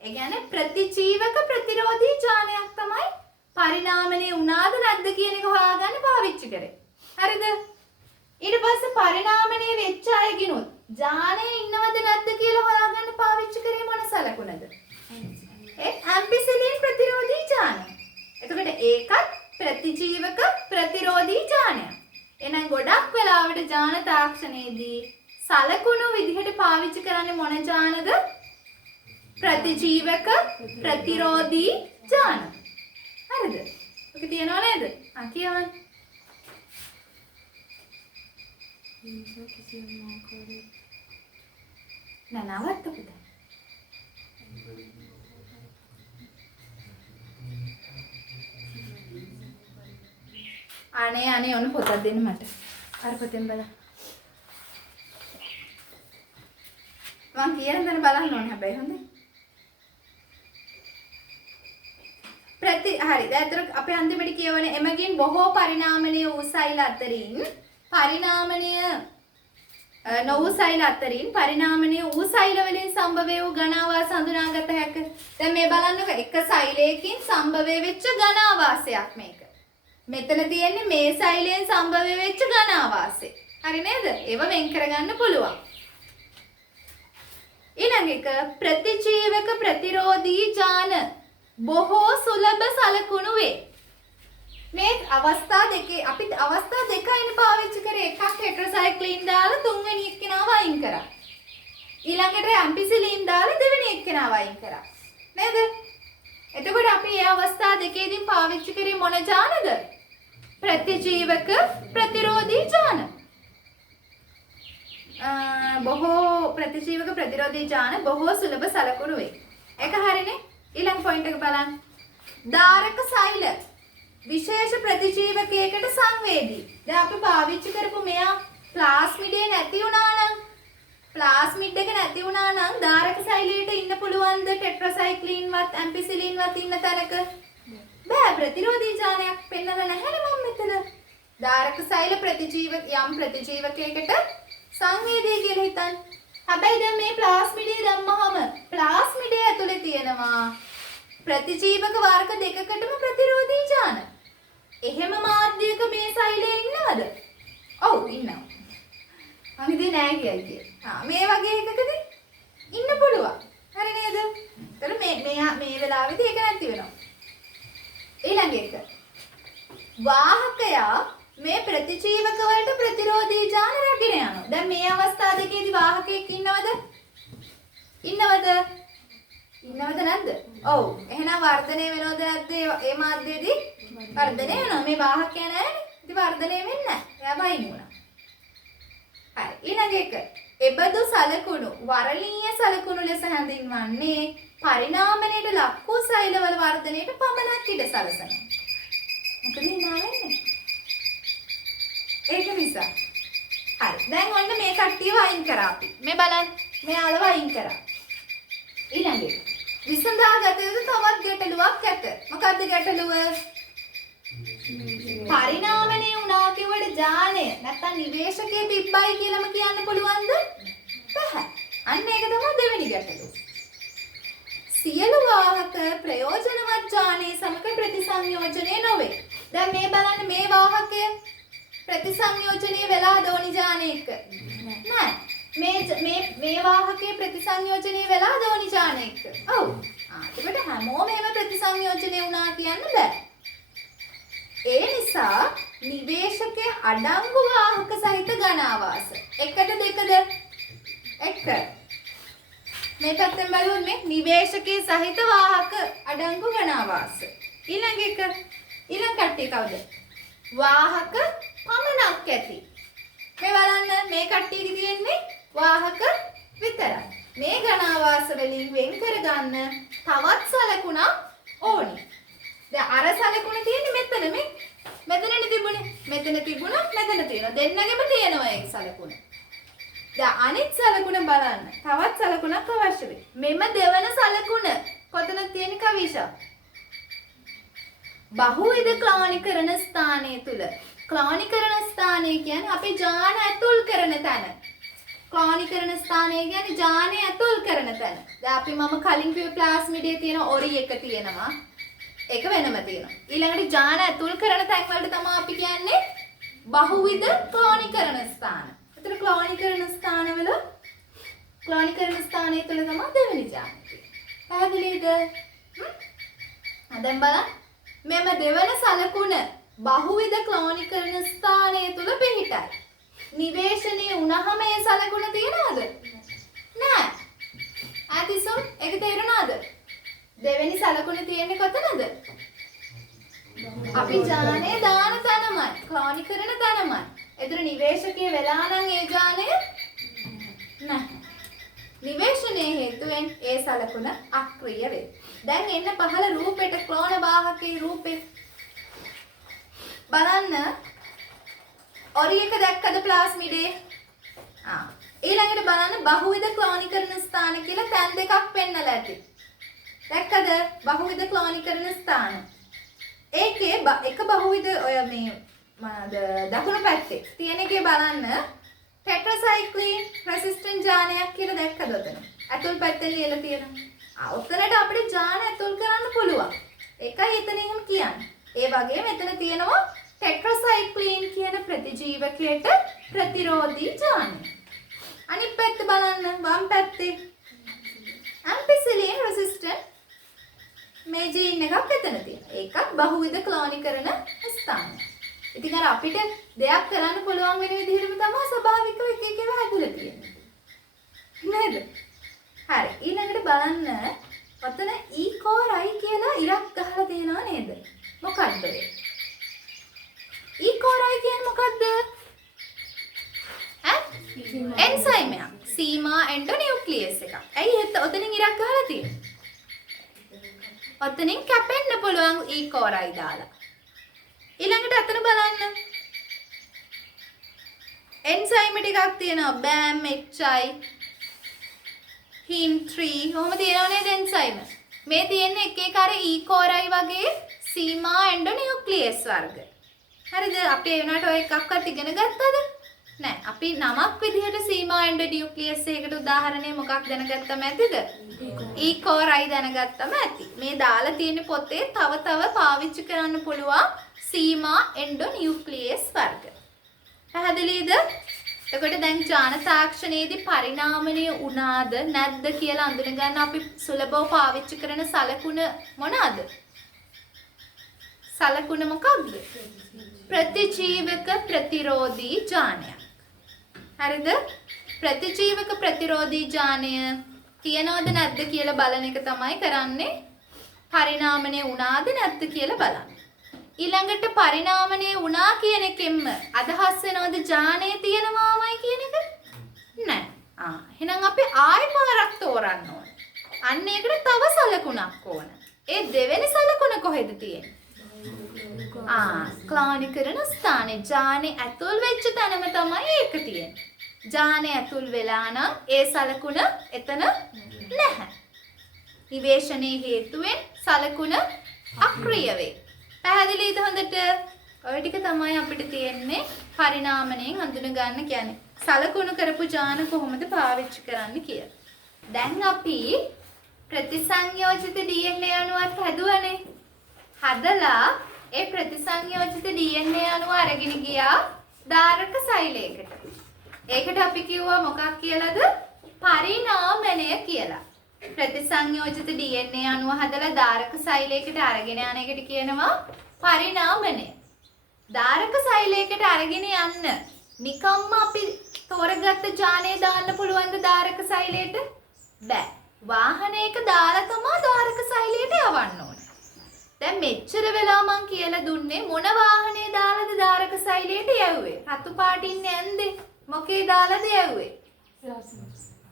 ඒ කියන්නේ ප්‍රතිජීවක ප්‍රතිරෝධී ජානයක් තමයි පරිණාමණය වුණාද නැද්ද කියන එක හොයාගන්න පාවිච්චි කරේ. හරිද? ඊට පස්සේ පරිණාමණය වෙච්ච අයගිනුත් ජානය ඉන්නවද නැද්ද කියලා හොයාගන්න පාවිච්චි කරේ මොන සලකුණද? ඇම්පිසිලින් ප්‍රතිරෝධී ජානය. එතකොට ඒකත් ප්‍රතිජීවක ප්‍රතිරෝධී ජානයක්. එහෙනම් ගොඩක් වෙලාවට ජාන තාක්ෂණයේදී සලකුණු විදිහට පාවිච්චි කරන්නේ මොන ජානද? ප්‍රතිජීවක ප්‍රතිරෝධී ජාන. හරිද? ඔක තියනව නේද? කියවන්න. නවත්තපු දැන්. අනේ ඔන්න පොතක් දෙන්න මට. අර පොතෙන් බලන්න. මම කියන දේ බලන්න ඕනේ හැබැයි හොඳයි. හරි. දැන් අපි අන්තිමට කියවනේ එමගින් බොහෝ පරිණාමණය වූ සෛල අතරින් පරිණාමණය නොවූ සෛල අතරින් පරිණාමණය වූ සෛල වලින් සම්භවය වූ ඝනාවාස හඳුනාගත හැක. දැන් මේ බලන්නකො එක සෛලයකින් සම්භවය වෙච්ච ඝනාවාසයක් මේක. මෙතන තියෙන්නේ මේ සෛලයෙන් සම්භවය වෙච්ච ඝනාවාසය. හරි නේද? ඒව වෙන් කරගන්න පුළුවන්. ඊළඟ එක ප්‍රතිජීවක ප්‍රතිරෝධී ජාන බොහෝ සුලභ සලකුණු වේ. මේ අවස්ථා දෙකේ අපි අවස්ථා දෙකයිනේ පාවිච්චි කරේ. එකක් ටෙට්‍රාසයික්ලින් දාලා තුන්වෙනි එක්කෙනාව අයින් කරා. ඊළඟට ඇම්පිසිලින් දාලා දෙවෙනි එක්කෙනාව අයින් කරා. නේද? එතකොට අපි මේ අවස්ථා දෙකේදී පාවිච්චි කරේ මොන ජානද? ප්‍රතිජීවක ප්‍රතිරෝධී ජාන. බොහෝ ප්‍රතිජීවක ප්‍රතිරෝධී ජාන බොහෝ සුලභ සලකුණු වේ. ඒක හරිනේ. ඊළඟ පොයින්ට් එක බලන්න. ධාරක සෛල විශේෂ ප්‍රතිජීවකයකට සංවේදී. දැන් අපි පාවිච්චි කරපු මෙයා ප්ලාස්මිඩේ නැති වුණා නම් ප්ලාස්මිඩ් එක නැති වුණා නම් ධාරක සෛලයට ඉන්න පුළුවන්ද ටෙට්‍රාසයික්ලින්වත් ඇම්පිසිලින්වත් ඉන්න තැනක? බෑ. ප්‍රතිරෝධී ජානයක් පෙන්නලා නැහැනේ මම මෙතන. ධාරක සෛල ප්‍රතිජීවක යම් ප්‍රතිජීවකයකට සංවේදී කියලා හිතන්න. හැබැයි දැන් මේ ප්ලාස්මිඩේ දැම්මහම ප්ලාස්මිඩේ ඇතුලේ තියෙනවා ප්‍රතිජීවක වර්ග දෙකකටම ප්‍රතිරෝධී ජාන. එහෙම මාධ්‍යයක මේ සෛලයේ ඉන්නවද? ඔව් ඉන්නවා. මම ඉතින් නෑ කියයි. මේ වගේ එකකදී ඉන්න පුළුවන්. හරි නේද? ඒතර මේ වෙලාවෙදී ඒක නැති වෙනවා. ඊළඟ එක. වාහකයා මේ ප්‍රතිජීවක වලට ප්‍රතිරෝධී ජාන රැගෙන යනවා. දැන් මේ අවස්ථා දෙකේදී වාහකයෙක් ඉන්නවද? ඉන්නවද නැද්ද? ඔව්. එහෙනම් වර්ධනය වෙනවද නැද්ද? ඒ මාධ්‍යයේදී වර්ධනය වෙනවා. මේ වාහකයා නැහැනේ. ඉතින් වර්ධනය වෙන්නේ නැහැ. එයා වයින් වුණා. හරි. ඊළඟ එක. එබඳු සලකුණු වරලීය සලකුණු ලෙස හැඳින්වන්නේ පරිණාමණයට ලක් වූ සෛලවල වර්ධනයට පමණක් ඉඩ සලසනවා. මොකද නාවෙන්නේ? ඒක නිසා. හරි. දැන් ඔන්න මේ කට්ටියව අයින් කරා අපි. මේ බලන්න. මෙයාලව අයින් කරා. ඊළඟ එක. විසඳාගත යුතු තවත් ගැටලුවක් ඇත. මොකක්ද ගැටලුව? පරිණාමණය වුණා කියවට ජානය නැත්තම් නිවේශකයේ තිබ්බයි කියලාම කියන්න පුළුවන්ද? බැහැ. අන්න ඒක තමයි දෙවෙනි ගැටලුව. සියලු වාහක ප්‍රයෝජනවත් ජානයේ සමග ප්‍රතිසංයෝජනය නොවේ. දැන් මේ බලන්න මේ වාහකය ප්‍රතිසංයෝජනය වෙලා දෝනි ජානයක නෑ. මේ වාහකයේ ප්‍රතිසංයෝජනය වෙලා දෝනි ජානයක. ඔව්. ඒකට හැමෝම එහෙම ප්‍රතිසංයෝජනය වුණා කියන්න බෑ. ඒ නිසා නිවේශකයේ අඩංගු වාහක සහිත ඝන ආවාස. එකද දෙකද? එක. මේ පැත්තෙන් බලුවොත් මේ නිවේශකයේ සහිත වාහක අඩංගු ඝන ආවාස. ඊළඟ එක. ඊළඟ කට්ටිය කවුද? වාහක පමණක් ඇති. මේ බලන්න මේ කට්ටියගේ තියෙන්නේ වාහක විතරයි. මේ ඝන ආවාස වලින් වෙන් කරගන්න තවත් සලකුණක් ඕනි. දැන් අර සලකුණ තියෙන්නේ මෙතන මේ. මෙතනනේ තිබුණේ. මෙතන තිබුණා මෙතන තියෙනවා. දෙන්නගෙම තියෙනවා ඒ සලකුණ. දැන් අනිත් සලකුණ බලන්න. තවත් සලකුණක් අවශ්‍ය වෙයි. මෙම දෙවන සලකුණ කොතනද තියෙන්නේ කවිෂා? බහුවිධ ක්ලානිකරණ ස්ථානය තුල. ක්ලානිකරණ ස්ථානය කියන්නේ අපි ජාන ඇතුල් කරන තැන. ක්ලානිකරණ ස්ථානය කියන්නේ ජානය ඇතුල් කරන තැන. දැන් අපි මම කලින් කිව්ව ප්ලාස්මිඩයේ තියෙන ඔරි එක තියෙනවා. ඒක වෙනම තියෙනවා. ඊළඟට ජාන ඇතුල් කරන තැන් වලට තමයි අපි කියන්නේ බහුවිධ ක්ලානිකරණ ස්ථාන. ඒතර ක්ලානිකරණ ස්ථානවල ක්ලානිකරණ ස්ථානය තුල තමයි දෙවෙනි ජානය තියෙන්නේ. පැහැදිලිද? දැන් බලන්න. මෙම දෙවන සලකුණ බහුවිධ ක්ලානිකරණ ස්ථානය තුල පිහිටයි. නිවේශනය වුණාම ඒ සලකුණ තියනවද? නෑ. ආතිසොම් ඒක තේරුණාද? දෙවෙනි සලකුණ තියෙන්නේ කොතනද? අපි ජානේ දාන තැනමයි, ක්ලානිකරණ තැනමයි. ඒතර නිවේශකයේ වෙලා නම් ඒ ජානය නැහැ. නිවේශනයේ හේතුවෙන් ඒ සලකුණ අක්‍රිය වේ. දැන් එන්න පහළ රූපෙට ක්ලෝන වාහකයේ රූපේ බලන්න. ඔරි එක දැක්කද ප්ලාස්මිඩේ? ඊළඟට බලන්න බහුවිධ ක්ලානිකරණ ස්ථාන කියලා තැන් දෙකක් පෙන්නලා ඇති. දැක්කද? බහුවිධ ක්ලානිකරණ ස්ථාන. ඒකේ එක බහුවිධ ඔය මේ මොනවාද දකුණු පැත්තේ තියෙන එකේ බලන්න ටෙට්‍රාසයික්ලින් රෙසිස්ටන්ට් ජානයක් කියලා දැක්කද ඔතන? අතුල් පැත්තේ ලියලා තියෙනවා. ඔතනට අපිට ජාන අතුල් කරන්න පුළුවන්. ඒකයි එතන එහෙම කියන්නේ. ඒ වගේම එතන තියෙනවා ටෙට්‍රාසයික්ලින් කියන ප්‍රතිජීවකයට ප්‍රතිරෝධී ජානය. අනිත් පැත්ත බලන්න වම් පැත්තේ ampicillin resistant මේ ජීන් එකක් එතන තියෙනවා. ඒකත් බහුවිධ ක්ලෝනීකරණ ස්ථානය. ඉතින් අර අපිට දෙයක් කරන්න පුළුවන් වෙන විදිහටම තමයි ස්වභාවිකව එක එක ඒවා හැදලා තියෙන්නේ. නේද? හරි. ඊළඟට බලන්න ඔතන E core I කියලා ඉරක් ගහලා තියෙනවා නේද? මොකක්ද ඒ? E core I කියන්නේ මොකක්ද? එන්සයිම් එකක්. සීමා එන්ඩෝනියුක්ලියස් එකක්. ඇයි ඔතනින් ඉරක් ගහලා තියෙන්නේ? ඔතනින් කැපෙන්න පුළුවන් E core I දාලා. ඊළඟට අතන බලන්න. එන්සයිම් ටිකක් තියෙනවා. BAM, HI, HIM3 ඔහොම තියෙනව නේද එන්සයිම්? මේ තියෙන්නේ එක එක අර E core I වගේ සීමා එන්ඩෝනියුක්ලියස් වර්ග. හරිද? අපි ඒ වුණාට ඔය එකක්වත් ඉගෙන ගත්තද? නෑ. අපි නමක් විදිහට සීමා එන්ඩෝනියුක්ලියස් එකකට උදාහරණය මොකක් දැනගත්තම ඇතිද? E core I දැනගත්තම ඇති. මේ දාලා තියෙන පොතේ තව පාවිච්චි කරන්න පුළුවන් සීමා එන්ඩෝනියුක්ලියස් වර්ග. පැහැදිලිද? එතකොට දැන් ඥාන තාක්ෂණයේදී පරිණාමණය වුණාද නැද්ද කියලා අඳුන ගන්න අපි සුලභව පාවිච්චි කරන සලකුණ මොනවාද? සලකුණ මොකක්ද? ප්‍රතිජීවක ප්‍රතිරෝධී ඥානයක්. හරිද? ප්‍රතිජීවක ප්‍රතිරෝධී ඥානය තියනවද නැද්ද කියලා බලන එක තමයි කරන්නේ. පරිණාමණය වුණාද නැද්ද කියලා බලන්න. ඊළඟට පරිණාමණය වුණා කියන එකෙන්ම අදහස් වෙනවද ඥානය තියෙනවාමයි කියන එක? නෑ. එහෙනම් අපි ආයෙ පාරක් තෝරන්න ඕන. අන්න ඒකට තව සලකුණක් ඕන. ඒ දෙවෙනි සලකුණ කොහෙද තියෙන්නේ? ක්ලෝනීකරණ ස්ථානේ ඥානේ ඇතුල් වෙච්ච තැනම තමයි ඒක තියෙන්නේ. ඥානේ ඇතුල් වෙලා නම් ඒ සලකුණ එතන නැහැ. නිවේශනයේ හේතුවෙන් සලකුණ අක්‍රිය වේ. පැහැදිලිද හොඳට? ඔය ටික තමයි අපිට තියෙන්නේ පරිණාමණයෙන් හඳුන ගන්න කියන්නේ. සලකුණු කරපු ඥාන කොහොමද පාවිච්චි කරන්න කියලා. දැන් අපි ප්‍රතිසංයෝජිත DNA අණුවක් හැදුවනේ. හදලා ඒ ප්‍රතිසංයෝජිත DNA අණුව අරගෙන ගියා ධාරක සෛලයකට. ඒකට අපි කිව්වා මොකක් කියලාද? පරිණාමණය කියලා. ප්‍රතිසංයෝජිත DNA අණුව හදලා ධාරක සෛලයකට අරගෙන යන එකට කියනවා පරිණාමණය. ධාරක සෛලයකට අරගෙන යන්න නිකම්ම අපි තෝරගත්ත ඥානය දාන්න පුළුවන්ද ධාරක සෛලයට? බෑ. වාහනයක දාලා තමයි ධාරක සෛලයට යවන්න ඕනේ. දැන් මෙච්චර වෙලා මං කියලා දුන්නේ මොන වාහනේ දාලාද ධාරක සෛලයට යවුවේ? රතු පාටින් නැන්දේ. මොකේ දාලාද යවුවේ?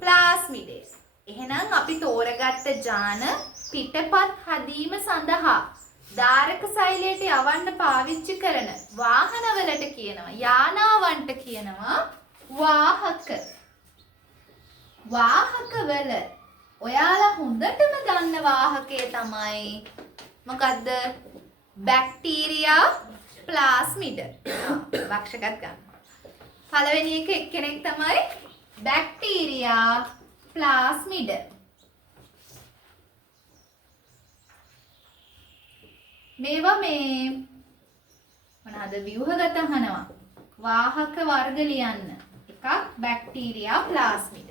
ප්ලාස්මිඩේ. එහෙනම් අපි තෝරගත්ත ඥාන පිටපත් හදීම සඳහා ධාරක සෛලයට යවන්න පාවිච්චි කරන වාහනවලට කියනවා යානාවන්ට කියනවා වාහක. වාහකවල ඔයාලා හොඳටම දන්න වාහකය තමයි මොකද්ද? බැක්ටීරියා ප්ලාස්මිඩ. වක්ෂගත් ගන්න. පළවෙනි එක එක්කෙනෙක් තමයි බැක්ටීරියා ප්ලාස්මිඩ. මේවා මේ මොනවාද ව්‍යුහගත අහනවා. වාහක වර්ග ලියන්න. එකක් බැක්ටීරියා ප්ලාස්මිඩ.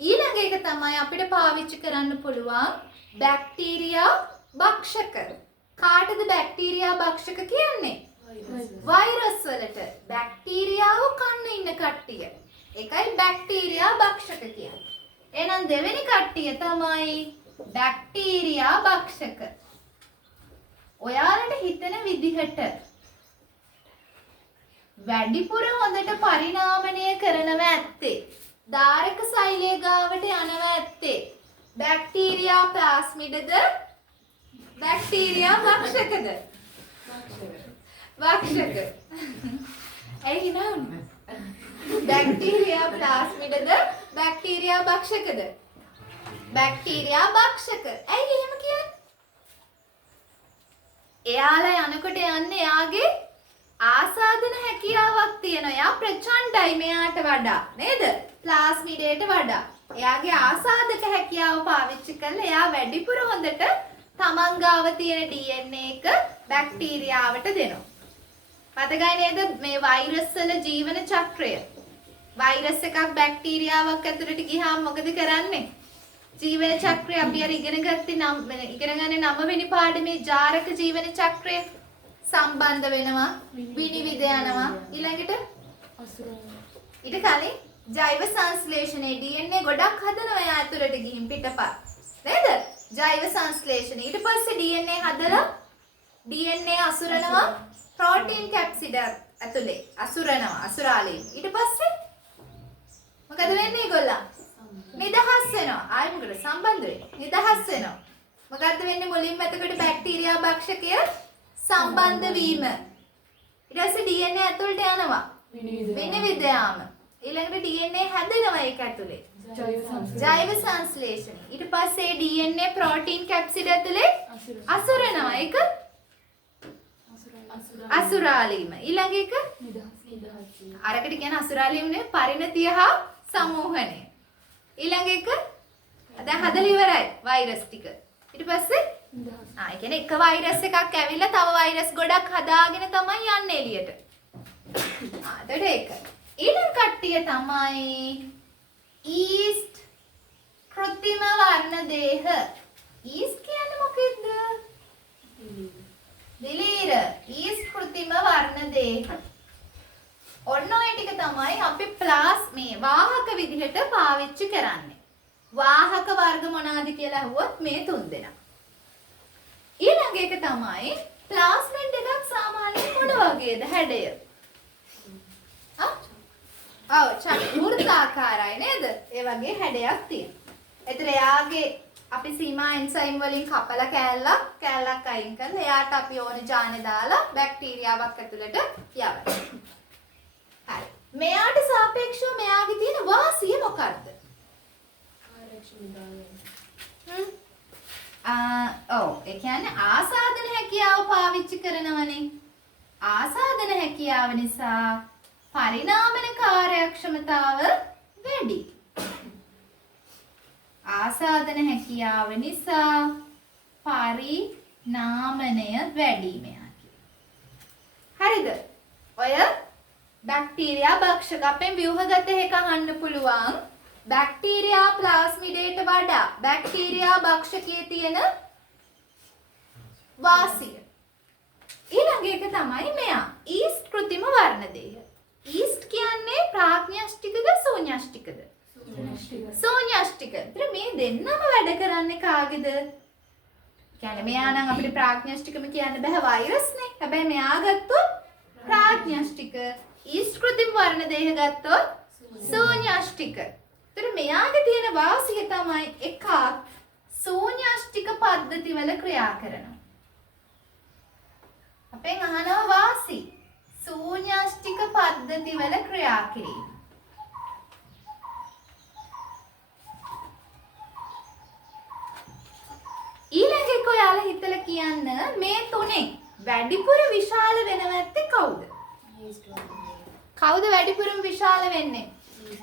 ඊළඟ එක තමයි අපිට පාවිච්චි කරන්න පුළුවන් බැක්ටීරියා භක්ෂක. කාටද බැක්ටීරියා භක්ෂක කියන්නේ? වෛරස් වලට. බැක්ටීරියාව කන්න ඉන්න කට්ටිය. ඒකයි බැක්ටීරියා භක්ෂක කියන්නේ. එහෙනම් දෙවෙනි කට්ටිය තමයි බැක්ටීරියා භක්ෂක. ඔයාලට හිතෙන විදිහට වැඩිපුර හොඳට පරිණාමණය කරනව ඇත්තේ ධාරක සෛලය ගාවට යනව ඇත්තේ බැක්ටීරියා ප්ලාස්මිඩද බැක්ටීරියා භක්ෂකද? භක්ෂක. ඇයි නෑ? බැක්ටීරියා ප්ලාස්මිඩද බැක්ටීරියා භක්ෂකද? බැක්ටීරියා භක්ෂක. ඇයි එහෙම කියන්නේ? එයාලා යනකොට යන්නේ එයාගේ ආසාදන හැකියාවක් තියෙනවා. එයා ප්‍රචණ්ඩයි මෙයාට වඩා නේද? ප්ලාස්මිඩයට වඩා. එයාගේ ආසාදක හැකියාව පාවිච්චි කරලා එයා වැඩිපුර හොඳට තමන් ගාව තියෙන DNA එක බැක්ටීරියාවට දෙනවා. මතකයි නේද මේ වෛරස් වල ජීවන චක්‍රය? වෛරස් එකක් බැක්ටීරියාවක් ඇතුළට ගියාම මොකද කරන්නේ? ජීවන චක්‍රය අපි අර ඉගෙන ගන්න 9 වෙනි පාඩමේ ජාරක ජීවන චක්‍රය සම්බන්ධ වෙනවා විනිවිද යනවා ඊළඟට ඊට කලින් ජෛව සංශ්ලේෂණයේ DNA ගොඩක් හදනවා යා ඇතුළට ගිහින් පිටපත් නේද ජෛව සංශ්ලේෂණ ඊට පස්සේ DNA හදලා DNA අසුරනවා ප්‍රෝටීන් කැප්සිඩ ඇතුලේ අසුරාලේ ඊට පස්සේ මොකද වෙන්නේ ඒගොල්ලන් නිදහස් වෙනවා ආයි මොකද සම්බන්ධ වෙන්නේ නිදහස් වෙනවා මොකද්ද වෙන්නේ මුලින්ම එතකොට බැක්ටීරියා භක්ෂකය සම්බන්ධ වීම ඊට පස්සේ DNA ඇතුළට යනවා විනිවිද යාම ඊළඟට DNA හැදෙනවා ඒක ඇතුලේ ජෛව සංශ්ලේෂණ ඊට පස්සේ DNA ප්‍රෝටීන් කැප්සිඩ ඇතුලේ අසුරනවා ඒක අසුරාලීම ඊළඟ එක අරකට කියන අසුරාලීමනේ පරිණතිය හා සමූහණය ඊළඟ එක දැන් හදලා ඉවරයි වෛරස් ටික ඊට පස්සේ ඒ කියන්නේ එක වෛරස් එකක් ඇවිල්ලා තව වෛරස් ගොඩක් හදාගෙන තමයි යන්නේ එළියට එතකොට ඒක ඊළඟ කට්ටිය තමයි ඊස්ට් කෘත්‍රිම වර්ණ දේහ ඊස්ට් කියන්නේ මොකෙද්ද දිලීර ඊස්ට් කෘත්‍රිම වර්ණ දේහ ඔන්න ඔය ටික තමයි අපි මේ වාහක විදිහට පාවිච්චි කරන්නේ. වාහක වර්ග මොනවාද කියලා අහුවොත් මේ තුන් දෙනා. ඊළඟ එක තමයි ප්ලාස්මිඩ් එකක් සාමාන්‍යයෙන් මොන වගේද හැඩය? වෘත්තාකාරයි නේද? ඒ වගේ හැඩයක් තියෙනවා. ඒතර එයාගේ අපි සීමා එන්සයිම් වලින් කපලා කෑල්ලක් අයින් කරලා එයාට අපි ඕන ජානේ දාලා බැක්ටීරියාවක් ඇතුළට යවනවා. හරි. මෙයාට සාපේක්ෂව මෙයාගේ තියෙන වාසිය මොකක්ද? ඒ කියන්නේ ආසාදන හැකියාව පාවිච්චි කරනවනේ. ආසාදන හැකියාව නිසා පරිණාමන කාර්යක්ෂමතාව වැඩි. ආසාදන හැකියාව නිසා පරිණාමනය වැඩි මෙයාගේ. හරිද? ඔය බැක්ටීරියා භක්ෂක අපෙන් ව්‍යුහගත එක අහන්න පුළුවන් බැක්ටීරියා ප්ලාස්මිඩයට වඩා බැක්ටීරියා භක්ෂකයේ තියෙන වාසිය. ඊළඟ එක තමයි මෙයා ඊස්ට් කෘත්‍රිම වර්ණ දේහ. ඊස්ට් කියන්නේ ප්‍රාග්න්‍යෂ්ටිකද සෝන්‍යෂ්ටිකද? සෝන්‍යෂ්ටික. ඒතර මේ දෙන්නම වැඩ කරන්නේ කාගේද? කියන්නේ මෙයා නම් අපිට ප්‍රාග්න්‍යෂ්ටිකම කියන්න බෑ වෛරස්නේ. හැබැයි මෙයා ගත්තොත් ප්‍රාග්න්‍යෂ්ටික. ඊස්ට් කෘත්‍රිම වර්ණ දේහ ගත්තොත් සෝන්‍යෂ්ටික. ඒතර මෙයාගේ තියෙන වාසිය තමයි එකක් සෝන්‍යෂ්ටික පද්ධතිවල ක්‍රියා කරනවා. අපෙන් අහනවා වාසි සෝන්‍යෂ්ටික පද්ධතිවල ක්‍රියා කිරීම. ඊළඟ එක ඔයාලා හිතලා කියන්න මේ තුනේ වැඩිපුර විශාල වෙනව ඇත්තේ කවුද? කවුද වැඩිපුරම විශාල වෙන්නේ?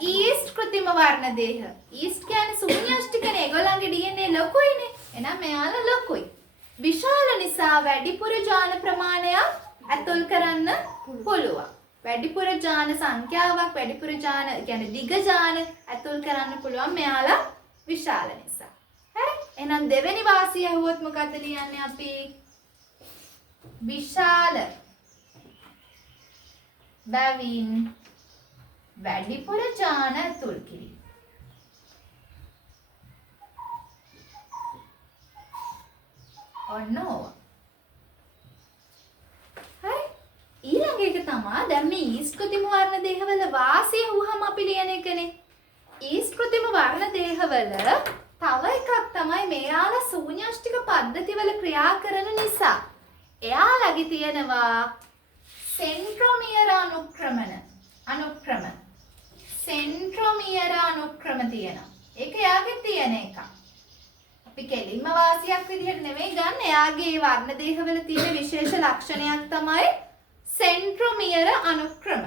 ඊස්ට් කෘත්‍රිම වර්ණ දේහ. ඊස්ට් කියන්නේ ශූන්‍යෂ්ටිකනේ. ඒගොල්ලන්ගේ DNA ලොකුයිනේ. එහෙනම් මෙයාලා ලොකුයි. විශාල නිසා වැඩිපුර ජාන ප්‍රමාණයක් ඇතුල් කරන්න පුළුවන්. වැඩිපුර ජාන සංඛ්‍යාවක් වැඩිපුර ජාන කියන්නේ දිග ජාන ඇතුල් කරන්න පුළුවන් මෙයාලා විශාල නිසා. හරි? එහෙනම් දෙවෙනි වාසිය අහුවොත් මොකද්ද ලියන්නේ අපි? විශාල බැවින් වැඩිපුර ජාන ඇතුල් කිරීම. ඔන්න ඕවා. හරි. ඊළඟ එක තමයි දැන් මේ ඊස්ට් කෘත්‍රිම වර්ණ දේහවල වාසිය වුවහම අපි ලියන එකනේ. ඊස්ට් කෘත්‍රිම වර්ණ දේහවල තව එකක් තමයි මෙයාලා ශූන්‍යෂ්ටික පද්ධතිවල ක්‍රියා කරන නිසා එයාලගේ තියෙනවා සෙන්ට්‍රොමියර අනුක්‍රම සෙන්ට්‍රොමියර අනුක්‍රම තියෙනවා. ඒක එයාගේ තියෙන එකක්. අපි කෙලින්ම වාසියක් විදිහට නෙමෙයි ගන්න. එයාගේ වර්ණ දේහවල තියෙන විශේෂ ලක්ෂණයක් තමයි සෙන්ට්‍රොමියර අනුක්‍රම.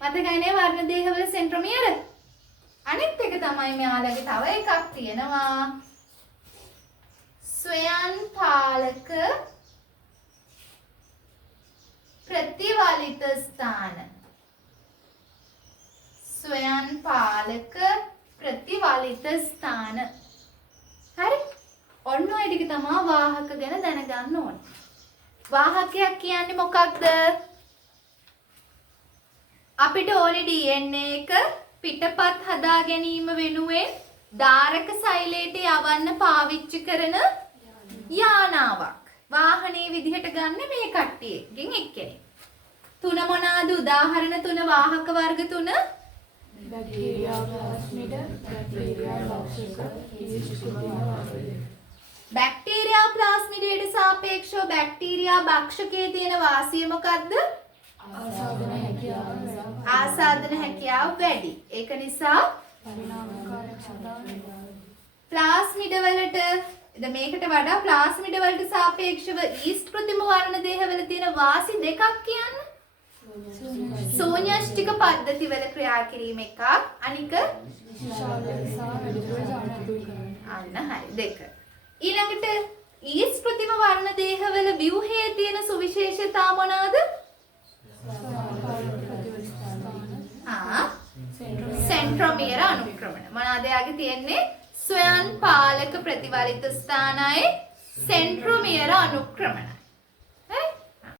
මතකයිනේ වර්ණ දේහවල සෙන්ට්‍රොමියර. අනිත් එක තමයි මෙයාලගේ තව එකක් තියෙනවා. ස්වයංපාලක ප්‍රතිවලිත ස්ථාන. ස්වයංපාලක ප්‍රතිවලිත ස්ථාන. ඔන්න ඔය ටික තමයි වාහක ගැන දැනගන්න ඕනේ. වාහකයක් කියන්නේ මොකක්ද? අපිට ඕනේ DNA එක පිටපත් හදා ගැනීම වෙනුවෙන් ධාරක සෛලයට යවන්න පාවිච්චි කරන යානාවක්. වාහනේ විදිහට ගන්න මේ කට්ටියකින් එක්කෙනෙක්. තුන මොනවාද? උදාහරණ තුන වාහක වර්ග තුන. බැක්ටීරියා, ප්ලාස්මිඩ, බැක්ටීරියා, ලක්ෂක, ඊස්ට් බැක්ටීරියා ප්ලාස්මිඩයට සාපේක්ෂව බැක්ටීරියා භක්ෂකයේ තියෙන වාසිය මොකද්ද? ආසාදන හැකියාව ආසාදන හැකියාව වැඩි. ඒක නිසා පරිණාමකාරී සඳහන් ප්ලාස්මිඩ වලට මේකට වඩා ප්ලාස්මිඩ වලට සාපේක්ෂව ඊස්ට් කෘත්‍රිම වර්ණ දේහවල තියෙන වාසි දෙකක් කියන්නේ සෝන්‍යෂ්ටික පද්ධතිවල ක්‍රියා කිරීම එකක්, අනික අන්න හරි දෙක. ඊළඟට ඊස්ට් කෘත්‍රිම වර්ණ දේහවල ව්‍යුහයේ තියෙන සුවිශේෂතා මොනවාද? සෙන්ට්‍රොමියර අනුක්‍රමණ. මොනවාද යාගේ තියෙන්නේ? ස්වයං පාලක ප්‍රතිවලිත ස්ථානයි සෙන්ට්‍රොමියර අනුක්‍රමණ.